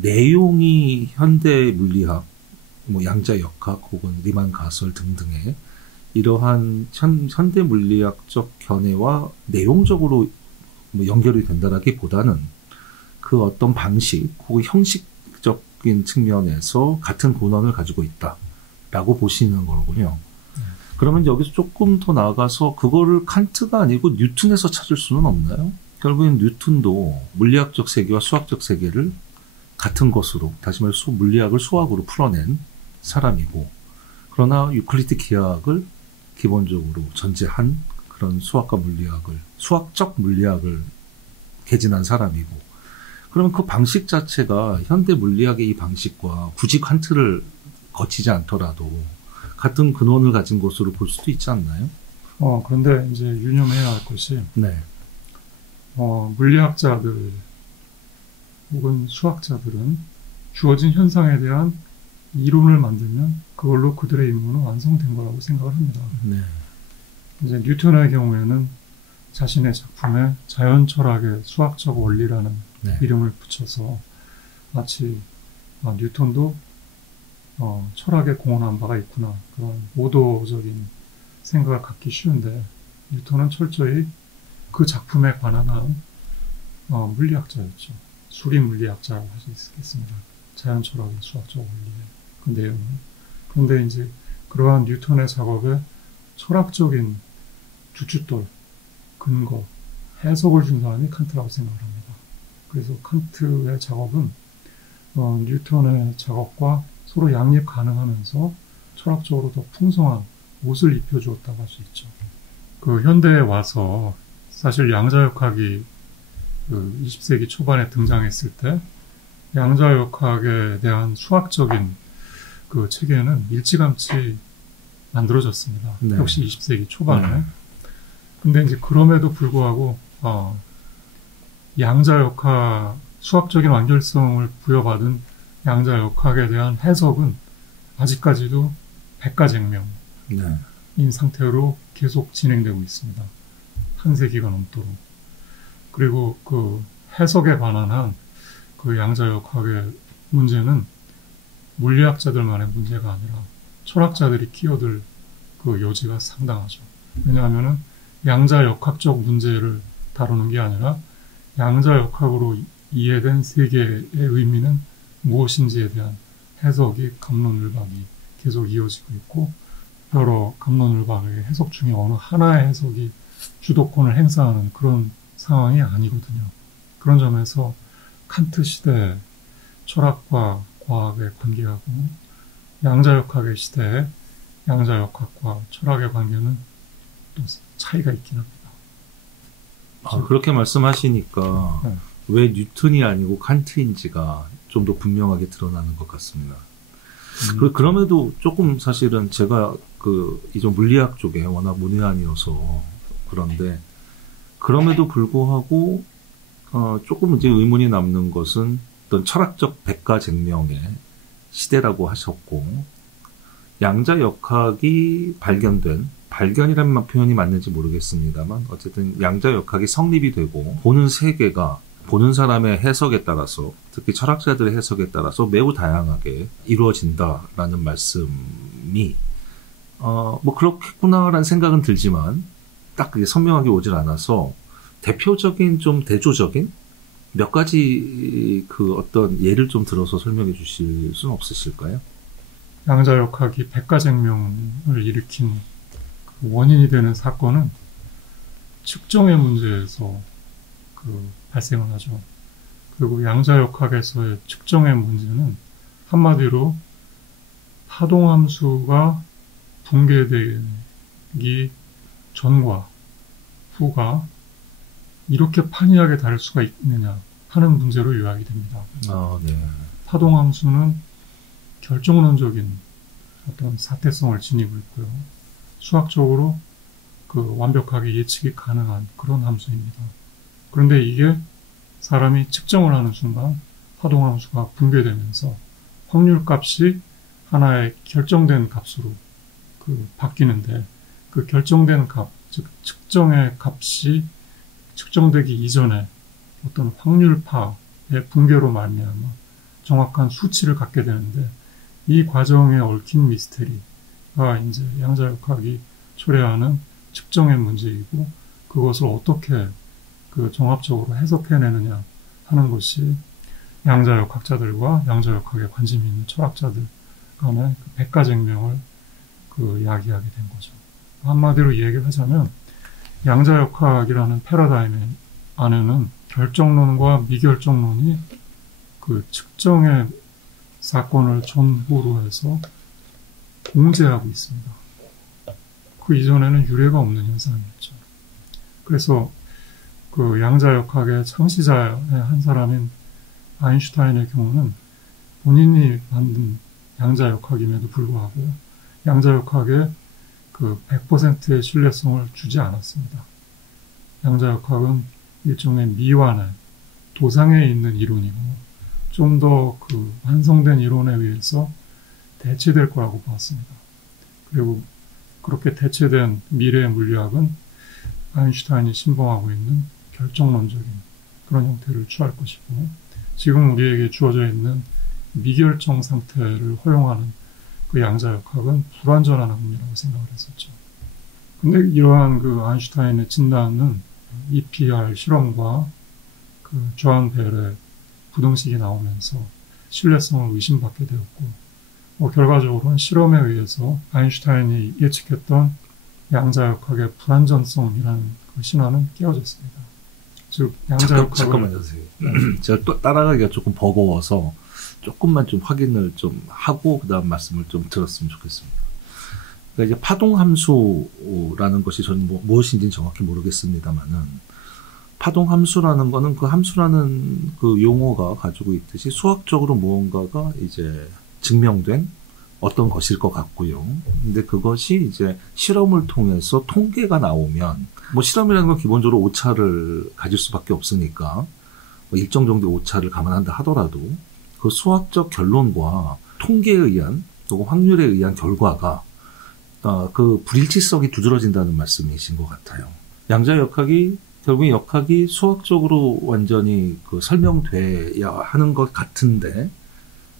내용이 현대 물리학, 뭐 양자역학 혹은 리만 가설 등등의 이러한 현대 물리학적 견해와 내용적으로 뭐 연결이 된다라기보다는 그 어떤 방식 혹은 형식적인 측면에서 같은 근원을 가지고 있다라고 보시는 거군요. 그러면 여기서 조금 더 나아가서 그거를 칸트가 아니고 뉴턴에서 찾을 수는 없나요? 결국엔 뉴턴도 물리학적 세계와 수학적 세계를 같은 것으로, 다시 말해서 물리학을 수학으로 풀어낸 사람이고, 그러나 유클리드 기하학을 기본적으로 전제한 그런 수학과 물리학을, 수학적 물리학을 개진한 사람이고, 그러면 그 방식 자체가 현대 물리학의 이 방식과 굳이 칸트를 거치지 않더라도 같은 근원을 가진 것으로 볼 수도 있지 않나요? 그런데 이제 유념해야 할 것이, 네. 물리학자들 혹은 수학자들은 주어진 현상에 대한 이론을 만들면 그걸로 그들의 임무는 완성된 거라고 생각을 합니다. 네. 이제 뉴턴의 경우에는 자신의 작품에 자연 철학의 수학적 원리라는 네. 이름을 붙여서 마치 뉴턴도 철학에 공헌한 바가 있구나, 그런 오도적인 생각을 갖기 쉬운데, 뉴턴은 철저히 그 작품에 관한 한 물리학자였죠. 수리 물리학자라고 할 수 있겠습니다. 자연 철학의 수학적 원리의 그 내용은. 그런데 이제 그러한 뉴턴의 작업에 철학적인 주춧돌, 근거, 해석을 준 사람이 칸트라고 생각을 합니다. 그래서 칸트의 작업은 뉴턴의 작업과 서로 양립 가능하면서 철학적으로 더 풍성한 옷을 입혀주었다고 할 수 있죠. 그 현대에 와서 사실 양자역학이 그 20세기 초반에 등장했을 때 양자역학에 대한 수학적인 그 체계는 일찌감치 만들어졌습니다. 네. 역시 20세기 초반에. 근데 이제 그럼에도 불구하고 양자역학 수학적인 완결성을 부여받은 양자역학에 대한 해석은 아직까지도 백가쟁명인 네. 상태로 계속 진행되고 있습니다. 한 세기가 넘도록. 그리고 그 해석에 관한 한 그 양자역학의 문제는 물리학자들만의 문제가 아니라 철학자들이 끼어들 그 여지가 상당하죠. 왜냐하면은 양자역학적 문제를 다루는 게 아니라 양자역학으로 이해된 세계의 의미는 무엇인지에 대한 해석이 갑론을박이 계속 이어지고 있고, 여러 갑론을박의 해석 중에 어느 하나의 해석이 주도권을 행사하는 그런 상황이 아니거든요. 그런 점에서 칸트 시대의 철학과 과학의 관계하고 양자역학의 시대의 양자역학과 철학의 관계는 또 차이가 있긴 합니다. 그렇게 말씀하시니까 네. 왜 뉴턴이 아니고 칸트인지가 좀 더 분명하게 드러나는 것 같습니다. 그럼에도 조금 사실은 제가 이전 물리학 쪽에 워낙 문외한이어서 그런데, 그럼에도 불구하고 조금 이제 의문이 남는 것은 어떤 철학적 백가쟁명의 시대라고 하셨고, 양자역학이 발견이라는 표현이 맞는지 모르겠습니다만 어쨌든 양자역학이 성립이 되고 보는 세계가 보는 사람의 해석에 따라서, 특히 철학자들의 해석에 따라서 매우 다양하게 이루어진다라는 말씀이 뭐 그렇겠구나라는 생각은 들지만 딱 그게 선명하게 오질 않아서, 대표적인 좀 대조적인 몇 가지 그 어떤 예를 좀 들어서 설명해 주실 수는 없으실까요? 양자역학이 백가쟁명을 일으킨 그 원인이 되는 사건은 측정의 문제에서 발생을 하죠. 그리고 양자역학에서의 측정의 문제는 한마디로 파동함수가 붕괴되기 전과 후가 이렇게 판이하게 다를 수가 있느냐 하는 문제로 요약이 됩니다. 네. 파동함수는 결정론적인 어떤 사태성을 지니고 있고요. 수학적으로 완벽하게 예측이 가능한 그런 함수입니다. 그런데 이게 사람이 측정을 하는 순간 파동함수가 붕괴되면서 확률값이 하나의 결정된 값으로 바뀌는데, 그 결정된 값, 즉 측정의 값이 측정되기 이전에 어떤 확률파의 붕괴로 말미암아 정확한 수치를 갖게 되는데, 이 과정에 얽힌 미스테리가 이제 양자역학이 초래하는 측정의 문제이고, 그것을 어떻게 종합적으로 해석해내느냐 하는 것이 양자역학자들과 양자역학에 관심이 있는 철학자들 간의 백가쟁명을 야기하게 된 거죠. 한마디로 얘기를 하자면 양자역학이라는 패러다임 안에는 결정론과 미결정론이 측정의 사건을 전부로 해서 공제하고 있습니다. 그 이전에는 유례가 없는 현상이었죠. 그래서 양자역학의 창시자의 한 사람인 아인슈타인의 경우는 본인이 만든 양자역학임에도 불구하고 양자역학에 100%의 신뢰성을 주지 않았습니다. 양자역학은 일종의 미완의 도상에 있는 이론이고 좀 더 그 완성된 이론에 의해서 대체될 거라고 봤습니다. 그리고 그렇게 대체된 미래의 물리학은 아인슈타인이 신봉하고 있는 결정론적인 그런 형태를 취할 것이고, 지금 우리에게 주어져 있는 미결정 상태를 허용하는 그 양자역학은 불완전한 학문이라고 생각을 했었죠. 근데 이러한 그 아인슈타인의 진단은 EPR 실험과 그 조한 벨의 부등식이 나오면서 신뢰성을 의심받게 되었고, 결과적으로는 실험에 의해서 아인슈타인이 예측했던 양자역학의 불완전성이라는 그 신화는 깨어졌습니다. 즉 양자역학을 잠깐만요, 선생님. 제가 또 따라가기가 조금 버거워서 조금만 좀 확인을 좀 하고 그다음 말씀을 좀 들었으면 좋겠습니다. 그러니까 이제 파동함수라는 것이 저는 무엇인지는 정확히 모르겠습니다만은, 파동함수라는 거는 그 함수라는 그 용어가 가지고 있듯이 수학적으로 무언가가 이제 증명된 어떤 것일 것 같고요. 근데 그것이 이제 실험을 통해서 통계가 나오면, 뭐 실험이라는 건 기본적으로 오차를 가질 수밖에 없으니까 뭐 일정 정도 오차를 감안한다 하더라도 그 수학적 결론과 통계에 의한 또는 확률에 의한 결과가 그 불일치성이 두드러진다는 말씀이신 것 같아요. 양자역학이 결국 역학이 수학적으로 완전히 그 설명돼야 하는 것 같은데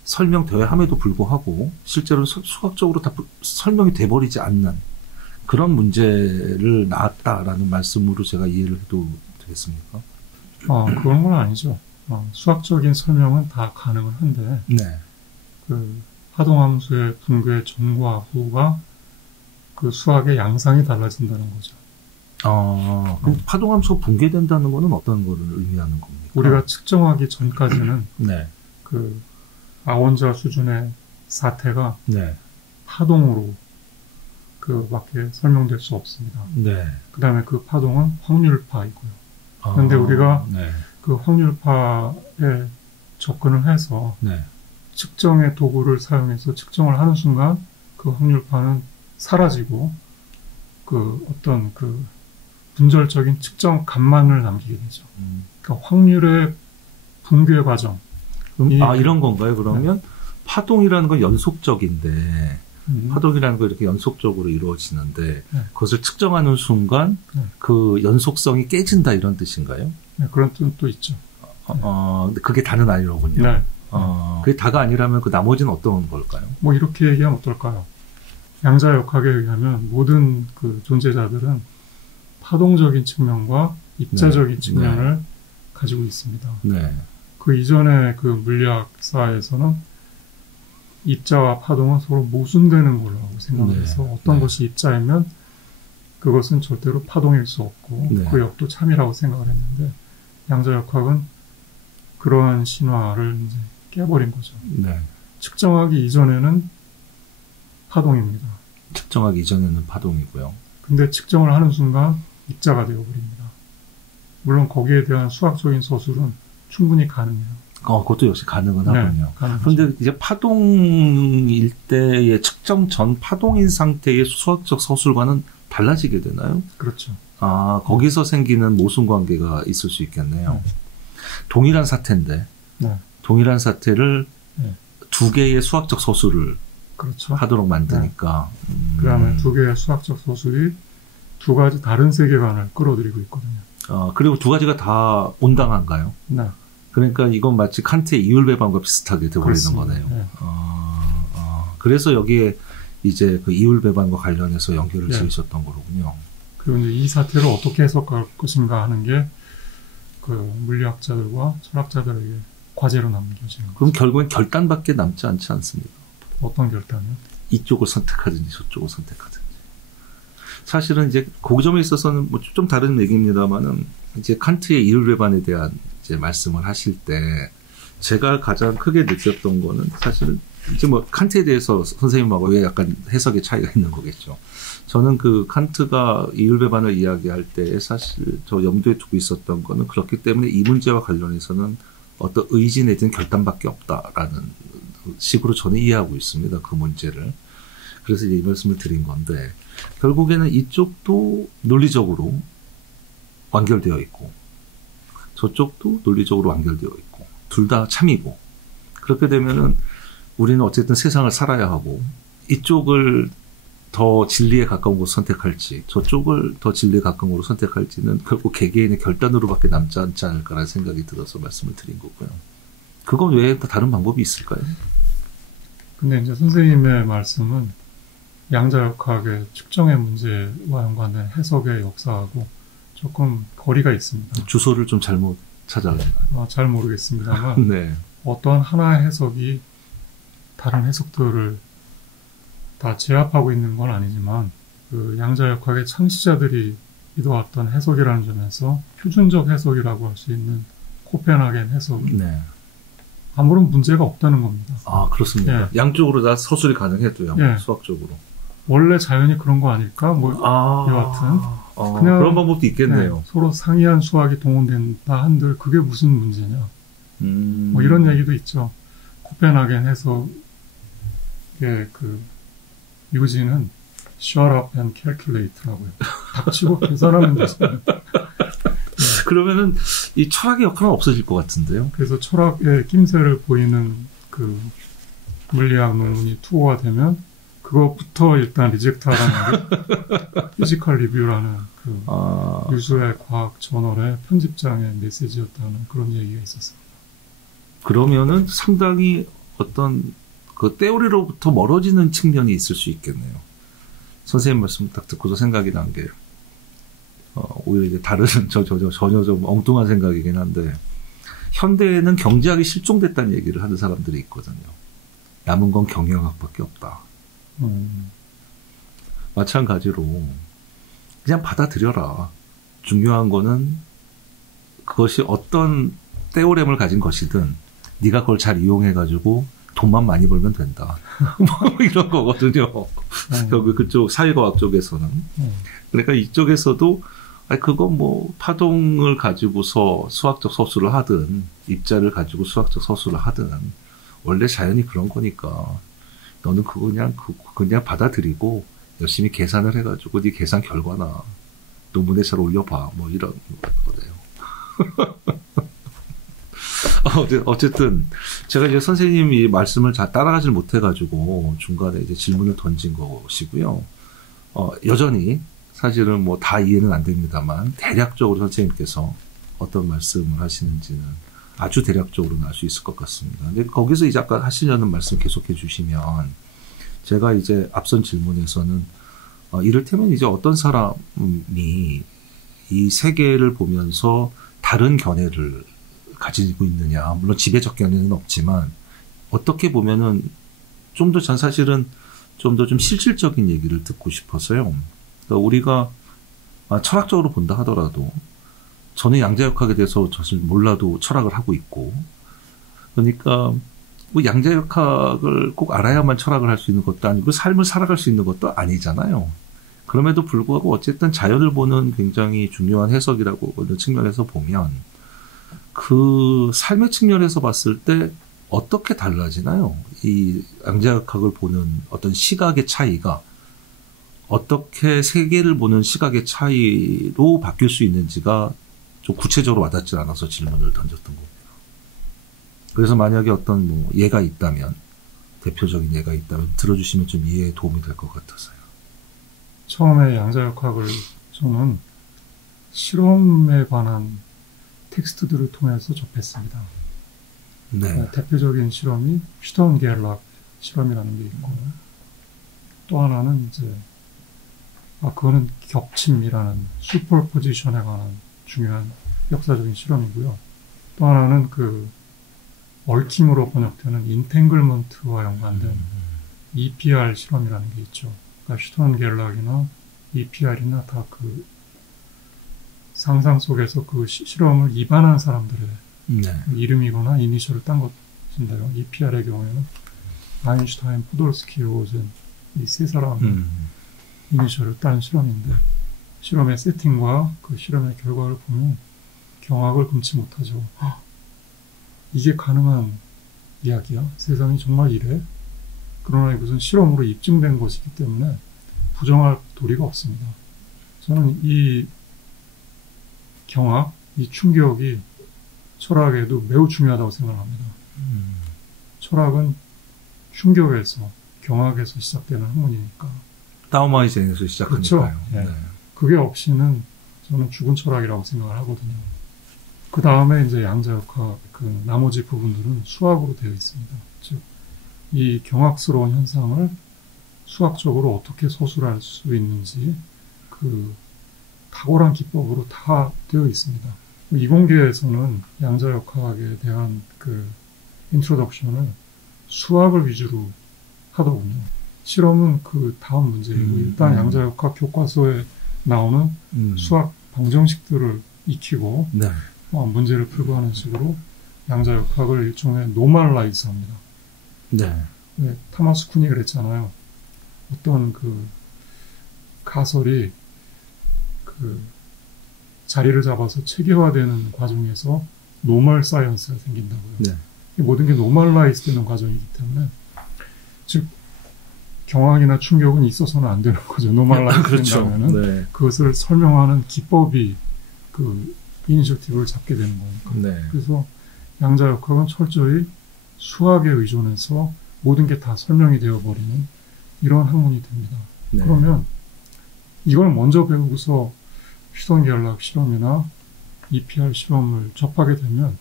설명되어야 함에도 불구하고 실제로 수학적으로 다 설명이 돼버리지 않는 그런 문제를 낳았다라는 말씀으로 제가 이해를 해도 되겠습니까? 그런 건 아니죠. 수학적인 설명은 다 가능은 한데, 네. 그 파동함수의 붕괴 전과 후가 그 수학의 양상이 달라진다는 거죠. 그럼 파동함수가 붕괴된다는 거는 어떤 거를 의미하는 겁니까? 우리가 측정하기 전까지는 네. 그 아원자 수준의 사태가 네. 파동으로 그 밖에 설명될 수 없습니다. 네. 그 다음에 그 파동은 확률파이고요. 그런데 우리가 네. 그 확률파에 접근을 해서 네. 측정의 도구를 사용해서 측정을 하는 순간 그 확률파는 사라지고 그 어떤 그 분절적인 측정 값만을 남기게 되죠. 그러니까 확률의 붕괴 과정. 이런 건가요? 그러면 네. 파동이라는 건 연속적인데 파동이라는 건 이렇게 연속적으로 이루어지는데 그것을 측정하는 순간 그 연속성이 깨진다 이런 뜻인가요? 네, 그런 뜻도 있죠. 근데 그게 다는 아니로군요. 네. 그게 다가 아니라면 그 나머지는 어떤 걸까요? 뭐 이렇게 얘기하면 어떨까요? 양자역학에 의하면 모든 그 존재자들은 파동적인 측면과 입자적인 측면을 가지고 있습니다. 네. 그 이전의 그 물리학사에서는 입자와 파동은 서로 모순되는 걸로 생각해서 어떤 것이 입자이면 그것은 절대로 파동일 수 없고 그 역도 참이라고 생각을 했는데, 양자역학은 그러한 신화를 이제 깨버린 거죠. 네. 측정하기 이전에는 파동입니다. 측정하기 이전에는 파동이고요. 근데 측정을 하는 순간 입자가 되어버립니다. 물론 거기에 대한 수학적인 서술은 충분히 가능해요. 그것도 역시 가능은 하군요. 네, 그런데 이제 파동일 때의 측정 전 파동인 상태의 수학적 서술과는 달라지게 되나요? 그렇죠. 거기서 생기는 모순 관계가 있을 수 있겠네요. 동일한 사태인데, 동일한 사태를 두 개의 수학적 서술을 그렇죠. 하도록 만드니까. 그 다음에 두 개의 수학적 서술이 두 가지 다른 세계관을 끌어들이고 있거든요. 그리고 두 가지가 다 온당한가요? 네. 그러니까 이건 마치 칸트의 이율배반과 비슷하게 되어버리는 거네요. 네. 그래서 여기에 이제 그 이율배반과 관련해서 연결을 지으셨던 거로군요. 그리고 이제 이 사태를 어떻게 해석할 것인가 하는 게 그 물리학자들과 철학자들에게 과제로 남겨지는 거죠. 그럼 결국엔 결단밖에 남지 않지 않습니까? 어떤 결단이요? 이쪽을 선택하든지 저쪽을 선택하든지. 사실은 이제 그 점에 있어서는 뭐 좀 다른 얘기입니다만은 이제 칸트의 이율배반에 대한 이제 말씀을 하실 때 제가 가장 크게 느꼈던 거는 사실 이제 뭐 칸트에 대해서 선생님하고 왜 약간 해석의 차이가 있는 거겠죠. 저는 그 칸트가 이율배반을 이야기할 때 사실 저 염두에 두고 있었던 거는 그렇기 때문에 이 문제와 관련해서는 어떤 의지 내지는 결단밖에 없다라는 식으로 저는 이해하고 있습니다. 그 문제를. 그래서 이제 이 말씀을 드린 건데 결국에는 이쪽도 논리적으로 완결되어 있고 저쪽도 논리적으로 완결되어 있고 둘 다 참이고 그렇게 되면은 우리는 어쨌든 세상을 살아야 하고 이쪽을 더 진리에 가까운 곳을 선택할지 저쪽을 더 진리에 가까운 곳으로 선택할지는 결국 개개인의 결단으로밖에 남지 않지 않을까라는 생각이 들어서 말씀을 드린 거고요. 그건 외에 또 다른 방법이 있을까요? 근데 이제 선생님의 말씀은 양자역학의 측정의 문제와 연관된 해석의 역사하고 조금 거리가 있습니다. 주소를 좀 잘못 찾아왔나요? 잘 모르겠습니다만 네. 어떠한 하나의 해석이 다른 해석들을 다 제압하고 있는 건 아니지만 그 양자역학의 창시자들이 이뤄왔던 해석이라는 점에서 표준적 해석이라고 할 수 있는 코펜하겐 해석은 네. 아무런 문제가 없다는 겁니다. 아, 그렇습니까? 예. 양쪽으로 다 서술이 가능해도요. 예. 수학적으로. 원래 자연이 그런 거 아닐까? 여하튼 그냥 그런 방법도 있겠네요. 네, 서로 상이한 수학이 동원된다 한들 그게 무슨 문제냐? 뭐 이런 얘기도 있죠. 코펜하겐 해석의 그 유지는 shut up and calculate라고요. 닥치고 계산하면 되죠. 그러면은 이 철학의 역할은 없어질 것 같은데요. 그래서 철학의 낌새를 보이는 그 물리학 논문이 투고가 되면 그것부터 일단 리젝트하라는 게 피지컬 리뷰라는 그 유수의 과학 저널의 편집장의 메시지였다는 그런 얘기가 있었습니다. 그러면은 상당히 어떤 그 테오리로부터 멀어지는 측면이 있을 수 있겠네요. 선생님 말씀 딱 듣고서 생각이 난 게 오히려 이제 다른 전혀 좀 엉뚱한 생각이긴 한데 현대에는 경제학이 실종됐다는 얘기를 하는 사람들이 있거든요. 남은 건 경영학밖에 없다. 마찬가지로 그냥 받아들여라. 중요한 거는 그것이 어떤 테오렘을 가진 것이든 네가 그걸 잘 이용해가지고 돈만 많이 벌면 된다. 뭐 이런 거거든요. 결국 그쪽 사회과학 쪽에서는. 그러니까 이쪽에서도 그건 뭐 파동을 가지고서 수학적 서술을 하든 입자를 가지고 수학적 서술을 하든 원래 자연이 그런 거니까 너는 그거 그냥 받아들이고 열심히 계산을 해가지고 네 계산 결과나 논문에 잘 올려봐. 뭐 이런 거네요. 어쨌든 제가 이제 선생님이 말씀을 잘 따라가질 못해가지고 중간에 이제 질문을 던진 것이고요. 여전히 사실은 뭐 다 이해는 안 됩니다만 대략적으로 선생님께서 어떤 말씀을 하시는지는 아주 대략적으로는 알 수 있을 것 같습니다. 근데 거기서 이제 아까 하시려는 말씀 계속해 주시면 제가 이제 앞선 질문에서는 이를테면 이제 어떤 사람이 이 세계를 보면서 다른 견해를 가지고 있느냐. 물론 지배적 견해는 없지만 어떻게 보면은 좀 더 전 사실은 좀 더 좀 실질적인 얘기를 듣고 싶어서요. 그러니까 우리가 철학적으로 본다 하더라도 저는 양자역학에 대해서 사실 몰라도 철학을 하고 있고 그러니까 뭐 양자역학을 꼭 알아야만 철학을 할 수 있는 것도 아니고 삶을 살아갈 수 있는 것도 아니잖아요. 그럼에도 불구하고 어쨌든 자연을 보는 굉장히 중요한 해석이라고 하는 측면에서 보면 그 삶의 측면에서 봤을 때 어떻게 달라지나요? 이 양자역학을 보는 어떤 시각의 차이가 어떻게 세계를 보는 시각의 차이로 바뀔 수 있는지가 좀 구체적으로 와닿지 않아서 질문을 던졌던 겁니다. 그래서 만약에 어떤 뭐 예가 있다면 대표적인 예가 있다면 들어주시면 좀 이해에 도움이 될 것 같아서요. 처음에 양자역학을 저는 실험에 관한 텍스트들을 통해서 접했습니다. 네. 대표적인 실험이 슈턴게를락 실험이라는 게 있고 또 하나는 이제 그거는 겹침이라는 슈퍼포지션에 관한 중요한 역사적인 실험이고요. 또 하나는 그 얽힘으로 번역되는 인탱글먼트와 연관된 EPR 실험이라는 게 있죠. 그러니까 슈턴게를락이나 EPR이나 다 그 상상 속에서 그 실험을 입안한 사람들의 이름이거나 이니셜을 딴 것인데요. EPR의 경우에는 아인슈타인, 포돌스키, 로젠 이 세 사람의 이니셜을 딴 실험인데 실험의 세팅과 그 실험의 결과를 보면 경악을 금치 못하죠. 이게 가능한 이야기야? 세상이 정말 이래? 그러나 이것은 실험으로 입증된 것이기 때문에 부정할 도리가 없습니다. 저는 이 경악, 이 충격이 철학에도 매우 중요하다고 생각합니다. 철학은 충격에서, 경악에서 시작되는 학문이니까. 다오마이젠에서 시작하니까요. 그렇죠. 네. 그게 없이는 저는 죽은 철학이라고 생각을 하거든요. 그 다음에 이제 양자역학 그 나머지 부분들은 수학으로 되어 있습니다. 즉, 이 경악스러운 현상을 수학적으로 어떻게 서술할 수 있는지 그 탁월한 기법으로 다 되어 있습니다. 이공계에서는 양자역학에 대한 그 인트로덕션을 수학을 위주로 하더군요. 실험은 그 다음 문제이고 일단 양자역학 교과서에 나오는 수학 방정식들을 익히고 네. 문제를 풀고 하는 식으로 양자역학을 일종의 노멀라이즈합니다. 네. 네, 타마스 쿤이 그랬잖아요. 어떤 그 가설이 그 자리를 잡아서 체계화되는 과정에서 노멀 사이언스가 생긴다고요. 네. 모든 게 노멀라이즈 되는 과정이기 때문에 즉 경악이나 충격은 있어서는 안 되는 거죠. 노멀라이즈 그렇죠. 된다면은 네. 그것을 설명하는 기법이 그 이니셔티브를 잡게 되는 거니까. 네. 그래서 양자역학은 철저히 수학에 의존해서 모든 게 다 설명이 되어버리는 이런 학문이 됩니다. 네. 그러면 이걸 먼저 배우고서 휘성계열락 실험이나 EPR 실험을 접하게 되면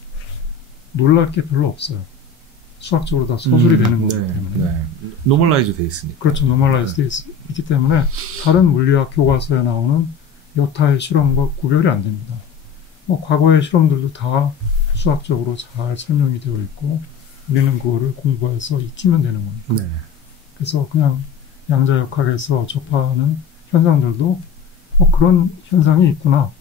놀랄 게 별로 없어요. 수학적으로 다 서술이 되는 거기 때문에. 네. 노멀라이즈 돼 있으니까. 그렇죠. 노멀라이즈 돼 있기 때문에 다른 물리학 교과서에 나오는 여타의 실험과 구별이 안 됩니다. 과거의 실험들도 다 수학적으로 잘 설명이 되어 있고 우리는 그거를 공부해서 익히면 되는 거니까. 네. 그래서 그냥 양자역학에서 접하는 현상들도 그런 현상이 있구나.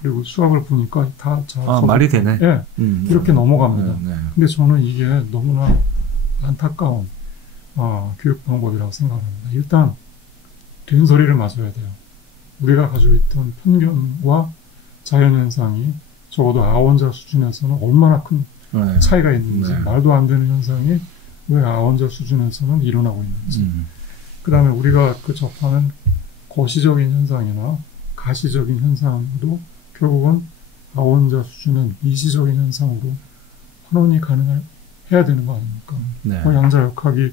그리고 수학을 보니까 다 잘 말이 되네. 예, 이렇게 넘어갑니다. 네. 근데 저는 이게 너무나 안타까운 교육 방법이라고 생각합니다. 일단 된소리를 맞아야 돼요. 우리가 가지고 있던 편견과 자연현상이 적어도 아원자 수준에서는 얼마나 큰 네. 차이가 있는지, 네. 말도 안 되는 현상이 왜 아원자 수준에서는 일어나고 있는지, 그 다음에 우리가 그 접하는 거시적인 현상이나 가시적인 현상도 결국은 아원자 수준은 미시적인 현상으로 환원이 가능해야 되는 거 아닙니까? 네. 양자역학이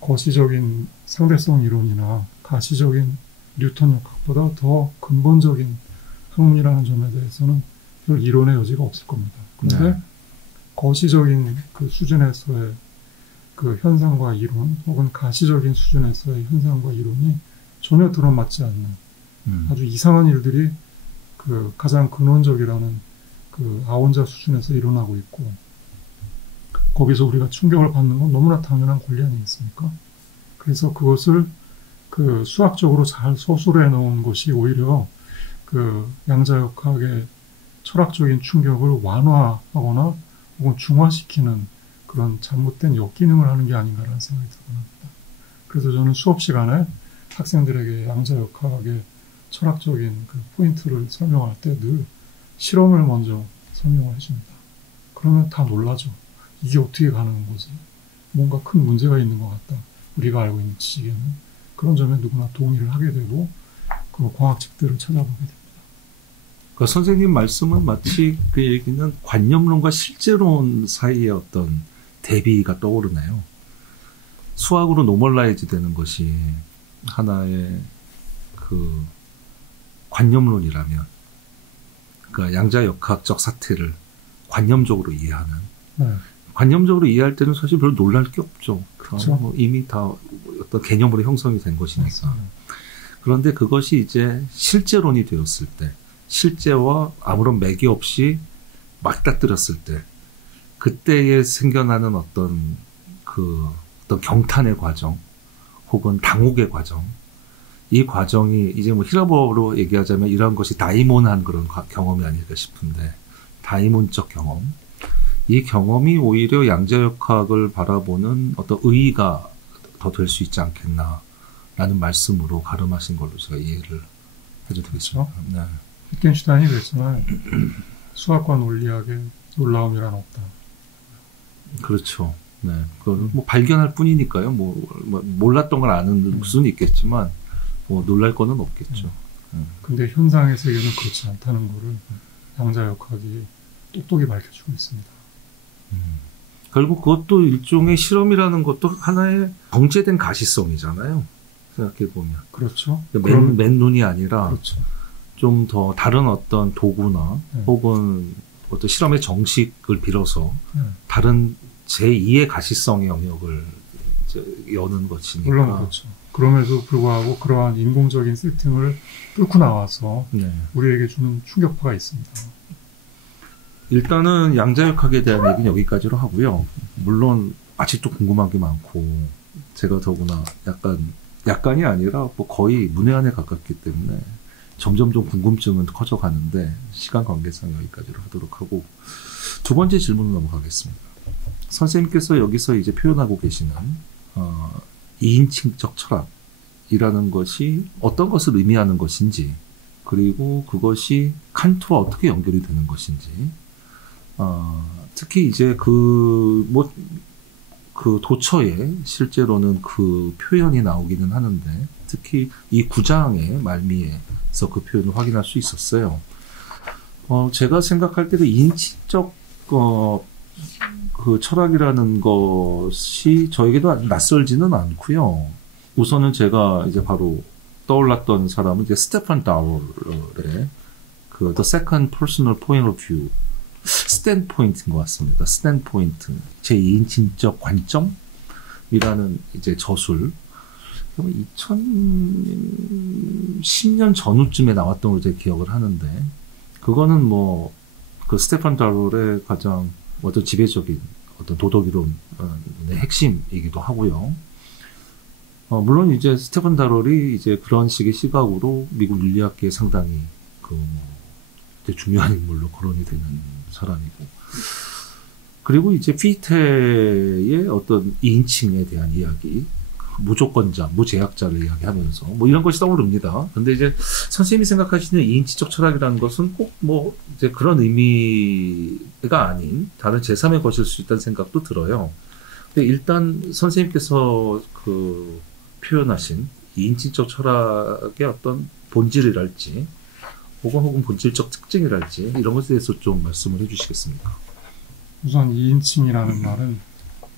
거시적인 상대성 이론이나 가시적인 뉴턴 역학보다 더 근본적인 학문이라는 점에 대해서는 별 이론의 여지가 없을 겁니다. 그런데 네. 거시적인 그 수준에서의 그 현상과 이론 혹은 가시적인 수준에서의 현상과 이론이 전혀 들어맞지 않는 아주 이상한 일들이 그 가장 근원적이라는 그 아원자 수준에서 일어나고 있고 거기서 우리가 충격을 받는 건 너무나 당연한 권리 아니겠습니까? 그래서 그것을 그 수학적으로 잘 서술해 놓은 것이 오히려 그 양자역학의 철학적인 충격을 완화하거나 혹은 중화시키는 그런 잘못된 역기능을 하는 게 아닌가라는 생각이 들곤 합니다. 그래서 저는 수업 시간에 학생들에게 양자역학의 철학적인 그 포인트를 설명할 때 늘 실험을 먼저 설명을 해줍니다. 그러면 다 놀라죠. 이게 어떻게 가능한 거지? 뭔가 큰 문제가 있는 것 같다. 우리가 알고 있는 지식에는. 그런 점에 누구나 동의를 하게 되고 그 과학책들을 찾아보게 됩니다. 그 선생님 말씀은 마치 그 얘기는 관념론과 실제론 사이의 어떤 대비가 떠오르네요. 수학으로 노멀라이즈 되는 것이 하나의 그 관념론이라면, 그러니까 양자역학적 사태를 관념적으로 이해하는. 네. 관념적으로 이해할 때는 사실 별로 놀랄 게 없죠. 그렇죠. 이미 다 어떤 개념으로 형성이 된 것이니까. 맞습니다. 그런데 그것이 이제 실제론이 되었을 때, 실제와 아무런 맥이 없이 맞닥뜨렸을 때, 그때에 생겨나는 어떤 경탄의 과정, 혹은 당혹의 과정, 이 과정이 이제 뭐 히라버로 얘기하자면 이런 것이 다이몬한 그런 경험이 아닐까 싶은데, 다이몬적 경험, 이 경험이 오히려 양자역학을 바라보는 어떤 의의가 더 될 수 있지 않겠나라는 말씀으로 가름하신 걸로 제가 이해를 해도 되겠죠. 네. 위켄슈타인이 그랬잖아요. 수학과 논리학에 놀라움이란 없다. 그렇죠. 네. 그건 뭐 발견할 뿐이니까요. 뭐 몰랐던 걸 아는 수는 있겠지만 뭐 놀랄 거는 없겠죠. 근데 현상의 세계는 그렇지 않다는 거를 양자역학이 똑똑히 밝혀주고 있습니다. 결국 그것도 일종의 실험이라는 것도 하나의 정제된 가시성이잖아요. 생각해보면. 그렇죠. 맨눈이 아니라 그렇죠. 좀 더 다른 어떤 도구나 혹은 어떤 실험의 정식을 빌어서 다른 제2의 가시성의 영역을 이제 여는 것이니까. 물론 그렇죠. 그럼에도 불구하고 그러한 인공적인 세팅을 뚫고 나와서 우리에게 주는 충격파가 있습니다. 일단은 양자역학에 대한 얘기는 여기까지로 하고요. 물론 아직도 궁금한 게 많고 제가 더구나 약간이 아니라 뭐 거의 문외한에 가깝기 때문에 점점 좀 궁금증은 커져가는데 시간 관계상 여기까지로 하도록 하고 두 번째 질문으로 넘어가겠습니다. 선생님께서 여기서 이제 표현하고 계시는 2인칭적 철학이라는 것이 어떤 것을 의미하는 것인지 그리고 그것이 칸트와 어떻게 연결이 되는 것인지 특히 이제 그 도처에 실제로는 그 표현이 나오기는 하는데 특히 이 9장의 말미에서 그 표현을 확인할 수 있었어요. 제가 생각할 때도 인치적 그 철학이라는 것이 저에게도 낯설지는 않고요. 우선은 제가 이제 바로 떠올랐던 사람은 이제 스테판 다월의 그 The Second Personal Point of View 스탠포인트인 것 같습니다. 스탠포인트 제2인칭적 관점이라는 이제 저술 2010년 전후쯤에 나왔던 걸로 제가 기억을 하는데 그거는 뭐 그 스테판 다롤의 가장 어떤 지배적인 어떤 도덕이론의 핵심이기도 하고요. 물론 이제 스테판 다롤이 이제 그런 식의 시각으로 미국 윤리학계에 상당히 중요한 인물로 거론이 되는 사람이고. 그리고 이제 피테의 어떤 2인칭에 대한 이야기, 무조건자, 무제약자를 이야기하면서 뭐 이런 것이 떠오릅니다. 근데 이제 선생님이 생각하시는 2인치적 철학이라는 것은 꼭 뭐 이제 그런 의미가 아닌 다른 제3의 것일 수 있다는 생각도 들어요. 근데 일단 선생님께서 그 표현하신 2인치적 철학의 어떤 본질이랄지 혹은 본질적 특징이랄지 이런 것에 대해서 좀 말씀을 해주시겠습니까? 우선 2인칭이라는 말은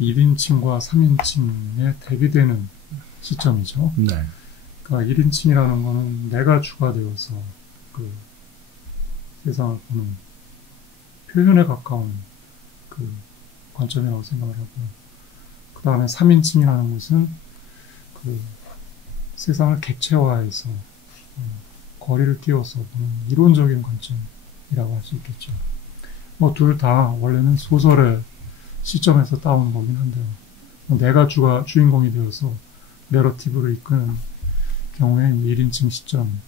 1인칭과 3인칭에 대비되는 시점이죠. 네. 그러니까 1인칭이라는 거는 내가 주가 되어서 그 세상을 보는 표현에 가까운 그 관점이라고 생각을 하고요. 그 다음에 3인칭이라는 것은 그 세상을 객체화해서 거리를 띄워서 보는 이론적인 관점이라고 할 수 있겠죠. 뭐 둘 다 원래는 소설의 시점에서 따온 거긴 한데요. 내가 주인공이 되어서 내러티브를 이끄는 경우에 1인칭 시점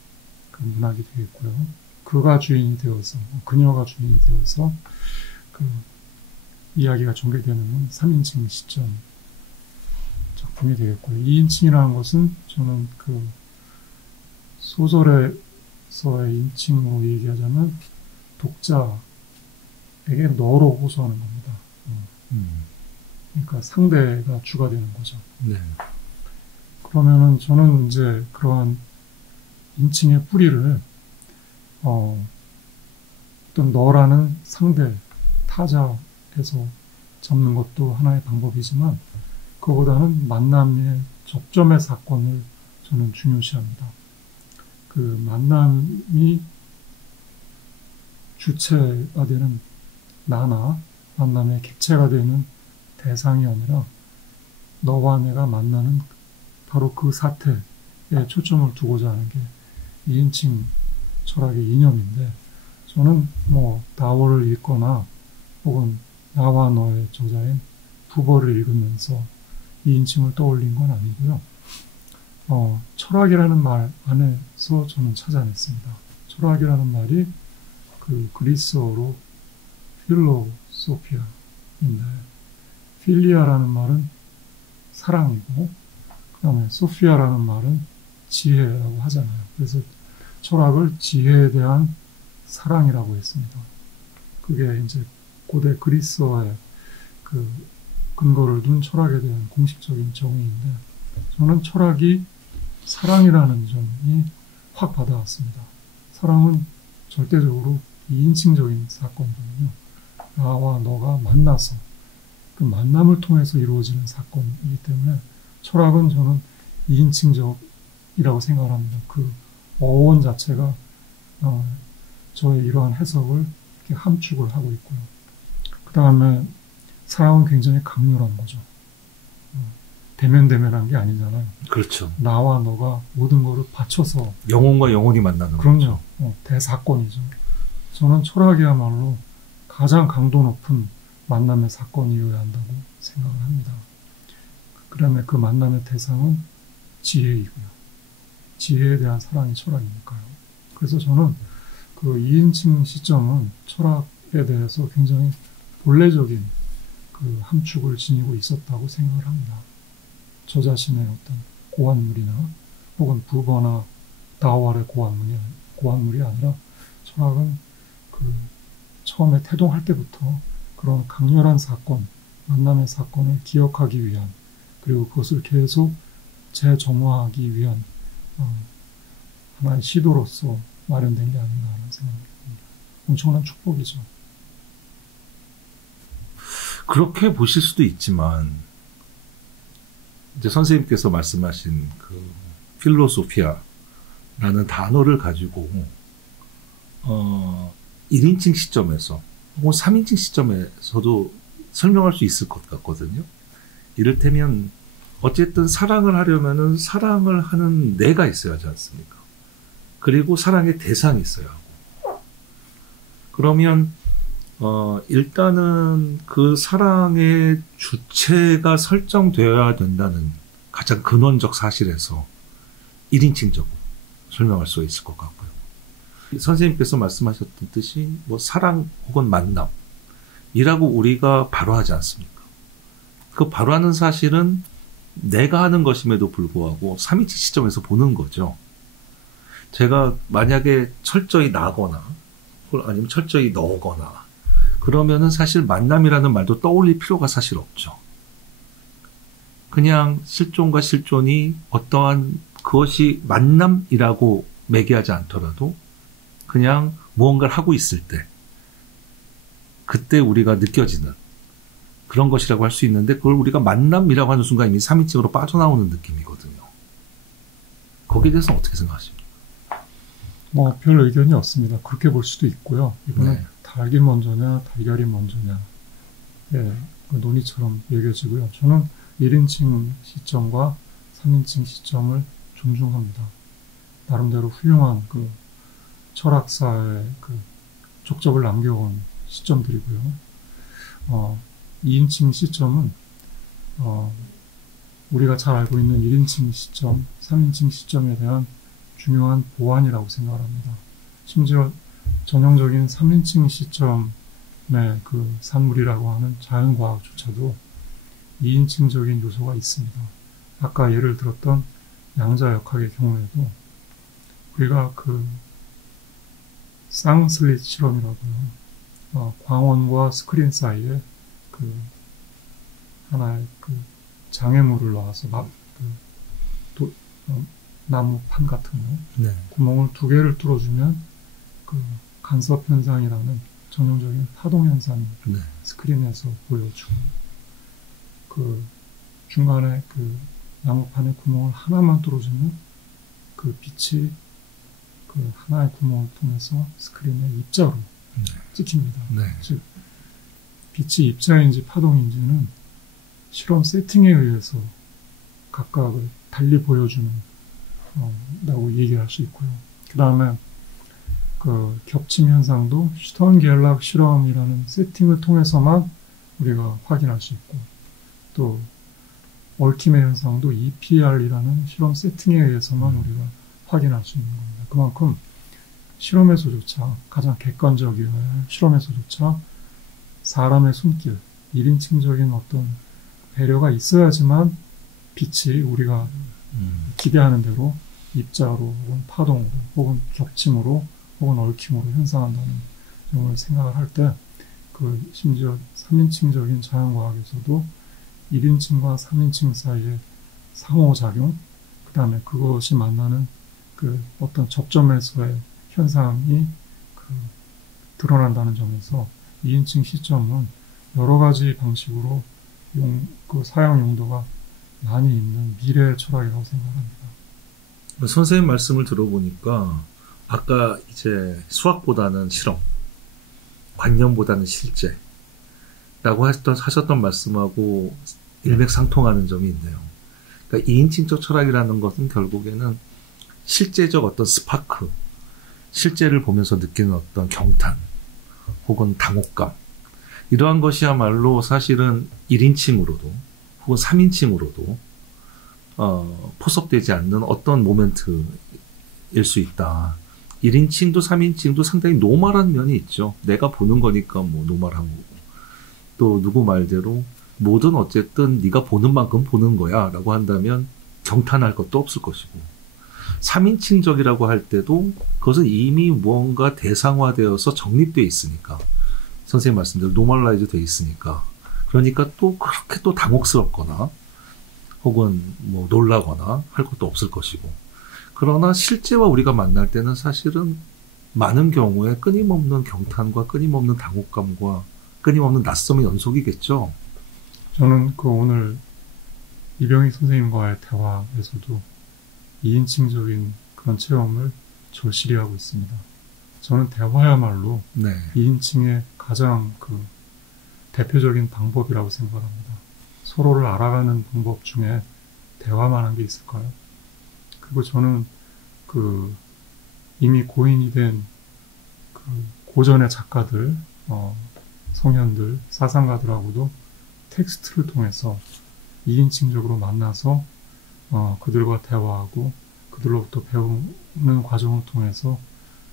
그 문학이 되겠고요. 그가 주인이 되어서 그녀가 주인이 되어서 그 이야기가 전개되는 3인칭 시점 작품이 되겠고요. 2인칭이라는 것은 저는 그 소설에서의 인칭으로 얘기하자면 독자에게 너로 호소하는 겁니다. 그러니까 상대가 주가 되는 거죠. 네. 그러면은 저는 이제 그러한 인칭의 뿌리를 어떤 너라는 상대 타자에서 잡는 것도 하나의 방법이지만 그거보다는 만남의 접점의 사건을 저는 중요시합니다. 그 만남이 주체가 되는 나나 만남의 객체가 되는 대상이 아니라 너와 내가 만나는 바로 그 사태에 초점을 두고자 하는 게 2인칭 철학의 이념인데 저는 뭐 다월을 읽거나 혹은 나와 너의 저자인 부버를 읽으면서 2인칭을 떠올린 건 아니고요. 철학이라는 말 안에서 저는 찾아냈습니다. 철학이라는 말이 그 그리스어로 필로소피아인데 필리아라는 말은 사랑이고 그 다음에 소피아라는 말은 지혜라고 하잖아요. 그래서 철학을 지혜에 대한 사랑이라고 했습니다. 그게 이제 고대 그리스어의 그 근거를 둔 철학에 대한 공식적인 정의인데 저는 철학이 사랑이라는 점이 확 받아왔습니다. 사랑은 절대적으로 2인칭적인 사건이거든요. 나와 너가 만나서 그 만남을 통해서 이루어지는 사건이기 때문에 철학은 저는 2인칭적이라고 생각을 합니다. 그 어원 자체가 저의 이러한 해석을 이렇게 함축을 하고 있고요. 그 다음에 사랑은 굉장히 강렬한 거죠. 대면대면한 게 아니잖아요. 그렇죠. 나와 너가 모든 거를 바쳐서 영혼과 영혼이 만나는 그럼요. 대사건이죠. 저는 철학이야말로 가장 강도 높은 만남의 사건이어야 한다고 생각을 합니다. 그다음에 그 만남의 대상은 지혜이고요. 지혜에 대한 사랑이 철학이니까요. 그래서 저는 그 2인칭 시점은 철학에 대해서 굉장히 본래적인 그 함축을 지니고 있었다고 생각을 합니다. 저 자신의 어떤 고안물이나 혹은 부버나 다오알의 고안물이 아니라 철학은 그 처음에 태동할 때부터 그런 강렬한 사건, 만남의 사건을 기억하기 위한 그리고 그것을 계속 재점화하기 위한 하나의 시도로서 마련된 게 아닌가 하는 생각이 듭니다. 엄청난 축복이죠. 그렇게 보실 수도 있지만 이제 선생님께서 말씀하신 그 필로소피아라는 단어를 가지고 1인칭 시점에서 혹은 3인칭 시점에서도 설명할 수 있을 것 같거든요. 이를테면 어쨌든 사랑을 하려면은 사랑을 하는 내가 있어야 하지 않습니까? 그리고 사랑의 대상이 있어야 하고. 그러면 일단은 그 사랑의 주체가 설정되어야 된다는 가장 근원적 사실에서 1인칭적으로 설명할 수가 있을 것 같고요. 선생님께서 말씀하셨던 뜻이 뭐 사랑 혹은 만남이라고 우리가 바로 하지 않습니까? 그 바로 하는 사실은 내가 하는 것임에도 불구하고 3인칭 시점에서 보는 거죠. 제가 만약에 철저히 나거나 아니면 철저히 너거나 그러면은 사실 만남이라는 말도 떠올릴 필요가 사실 없죠. 그냥 실존과 실존이 어떠한 그것이 만남이라고 매개하지 않더라도 그냥 무언가를 하고 있을 때 그때 우리가 느껴지는 그런 것이라고 할 수 있는데 그걸 우리가 만남이라고 하는 순간 이미 3인칭으로 빠져나오는 느낌이거든요. 거기에 대해서는 어떻게 생각하십니까? 뭐 별 의견이 없습니다. 그렇게 볼 수도 있고요. 이거는 네. 닭이 먼저냐 달걀이 먼저냐 그 논의처럼 여겨지고요. 저는 1인칭 시점과 3인칭 시점을 존중합니다. 나름대로 훌륭한 그 철학사의 그 족적을 남겨온 시점들이고요. 2인칭 시점은 우리가 잘 알고 있는 1인칭 시점, 3인칭 시점에 대한 중요한 보완이라고 생각을 합니다. 심지어 전형적인 3인칭 시점의 그 산물이라고 하는 자연과학조차도 2인칭적인 요소가 있습니다. 아까 예를 들었던 양자역학의 경우에도 우리가 그 쌍슬릿 실험이라고요. 광원과 스크린 사이에 그 하나의 그 장애물을 놔서 나무판 같은 거 네. 구멍을 2개를 뚫어주면 그 간섭 현상이라는 전형적인 파동 현상이 네. 스크린에서 보여주고 그 중간에 그 나무판에 구멍을 하나만 뚫어주면 그 빛이 그 하나의 구멍을 통해서 스크린에 입자로 찍힙니다. 네. 즉 빛이 입자인지 파동인지는 실험 세팅에 의해서 각각을 달리 보여주는 라고 얘기할 수 있고요. 그 다음에 그 겹침 현상도 슈턴-겔락 실험이라는 세팅을 통해서만 우리가 확인할 수 있고 또 얽힘의 현상도 EPR이라는 실험 세팅에 의해서만 우리가 확인할 수 있는 겁니다. 그만큼 실험에서조차 가장 객관적이어야 할 실험에서조차 사람의 손길, 1인칭적인 어떤 배려가 있어야지만 빛이 우리가 기대하는 대로 입자로 혹은 파동으로 혹은 겹침으로 혹은 얽힘으로 현상한다는 점을 생각을 할 때 그 심지어 3인칭적인 자연과학에서도 1인칭과 3인칭 사이의 상호작용 그 다음에 그것이 만나는 그 어떤 접점에서의 현상이 그 드러난다는 점에서 2인칭 시점은 여러 가지 방식으로 그 사용 용도가 많이 있는 미래의 철학이라고 생각합니다. 선생님 말씀을 들어보니까 아까 이제 수학보다는 실험, 관념보다는 실제라고 하셨던 말씀하고 일맥상통하는 점이 있네요. 그러니까 2인칭적 철학이라는 것은 결국에는 실제적 어떤 스파크, 실제를 보면서 느끼는 어떤 경탄 혹은 당혹감, 이러한 것이야말로 사실은 1인칭으로도 혹은 3인칭으로도 포섭되지 않는 어떤 모멘트일 수 있다. 1인칭도 3인칭도 상당히 노멀한 면이 있죠. 내가 보는 거니까 뭐 노멀한 거고, 또 누구 말대로 뭐든 어쨌든 네가 보는 만큼 보는 거야 라고 한다면 경탄할 것도 없을 것이고, 3인칭적이라고 할 때도 그것은 이미 무언가 대상화되어서 정립되어 있으니까, 선생님 말씀대로 노멀라이즈 되어 있으니까, 그러니까 또 그렇게 또 당혹스럽거나 혹은 뭐 놀라거나 할 것도 없을 것이고, 그러나 실제와 우리가 만날 때는 사실은 많은 경우에 끊임없는 경탄과 끊임없는 당혹감과 끊임없는 낯섦의 연속이겠죠. 저는 오늘 이병희 선생님과의 대화에서도 2인칭적인 그런 체험을 절실히 하고 있습니다. 저는 대화야말로 2인칭의 가장 대표적인 방법이라고 생각합니다. 서로를 알아가는 방법 중에 대화만 한 게 있을까요? 그리고 저는 이미 고인이 된 고전의 작가들, 성현들, 사상가들하고도 텍스트를 통해서 2인칭적으로 만나서 그들과 대화하고 그들로부터 배우는 과정을 통해서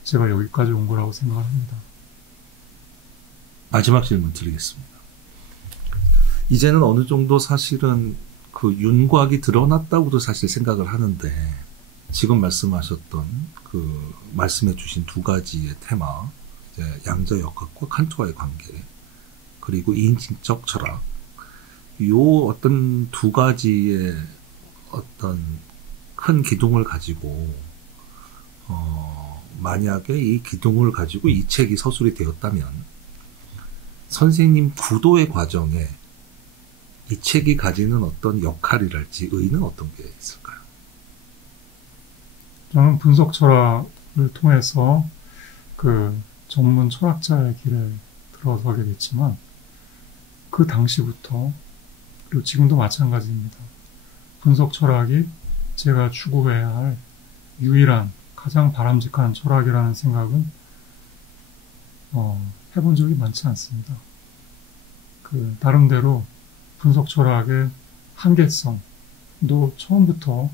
제가 여기까지 온 거라고 생각합니다. 마지막 질문 드리겠습니다. 이제는 어느 정도 사실은 윤곽이 드러났다고도 사실 생각을 하는데, 지금 말씀하셨던 말씀해 주신 두 가지의 테마, 양자 역학과 칸트와의 관계, 그리고 2인칭적 철학, 요 어떤 두 가지의 어떤 큰 기둥을 가지고 만약에 이 기둥을 가지고 이 책이 서술이 되었다면 선생님 구도의 과정에 이 책이 가지는 어떤 역할이랄지 의의는 어떤 게 있을까요? 저는 분석 철학을 통해서 전문 철학자의 길에 들어서게 됐지만, 그 당시부터 그리고 지금도 마찬가지입니다. 분석 철학이 제가 추구해야 할 유일한 가장 바람직한 철학이라는 생각은 해본 적이 많지 않습니다. 나름대로 분석 철학의 한계성도 처음부터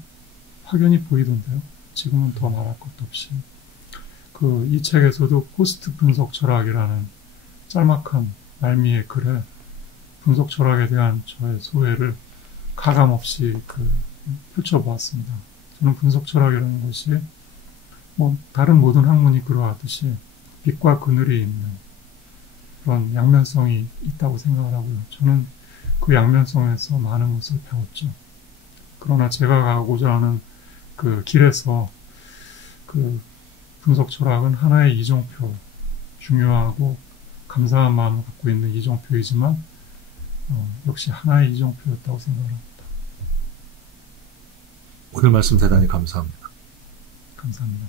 확연히 보이던데요. 지금은 더 말할 것도 없이. 이 책에서도 포스트 분석 철학이라는 짤막한 말미의 글에 분석 철학에 대한 저의 소회를 가감없이 펼쳐보았습니다. 저는 분석 철학이라는 것이 다른 모든 학문이 그러하듯이 빛과 그늘이 있는 그런 양면성이 있다고 생각을 하고요. 저는 그 양면성에서 많은 것을 배웠죠. 그러나 제가 가고자 하는 길에서 분석 철학은 하나의 이정표, 중요하고 감사한 마음을 갖고 있는 이정표이지만 역시 하나의 이정표였다고 생각합니다. 오늘 말씀 대단히 감사합니다. 감사합니다.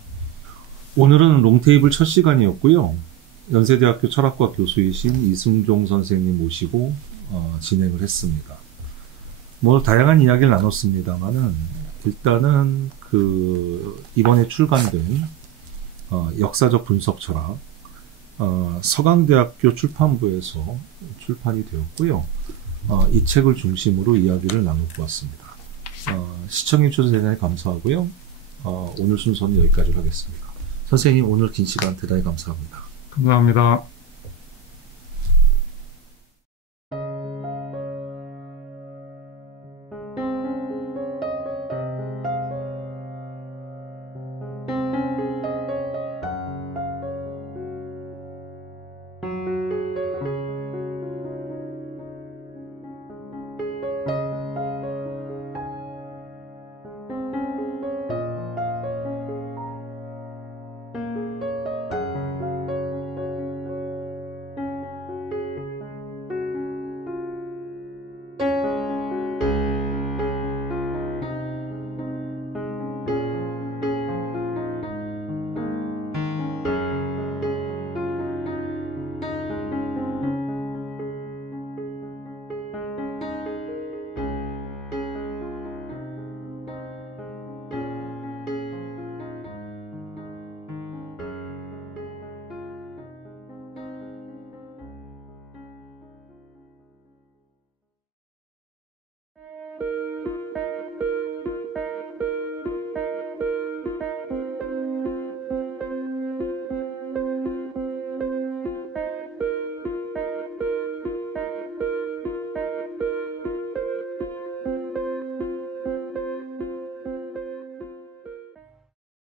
오늘은 롱테이블 첫 시간이었고요. 연세대학교 철학과 교수이신 이승종 선생님 모시고 진행을 했습니다. 다양한 이야기를 나눴습니다만은 일단은 이번에 출간된 역사적 분석 철학, 서강대학교 출판부에서 출판이 되었고요. 이 책을 중심으로 이야기를 나눠보았습니다. 시청해주셔서 대단히 감사하고요. 오늘 순서는 여기까지 하겠습니다. 선생님, 오늘 긴 시간 대단히 감사합니다. 감사합니다.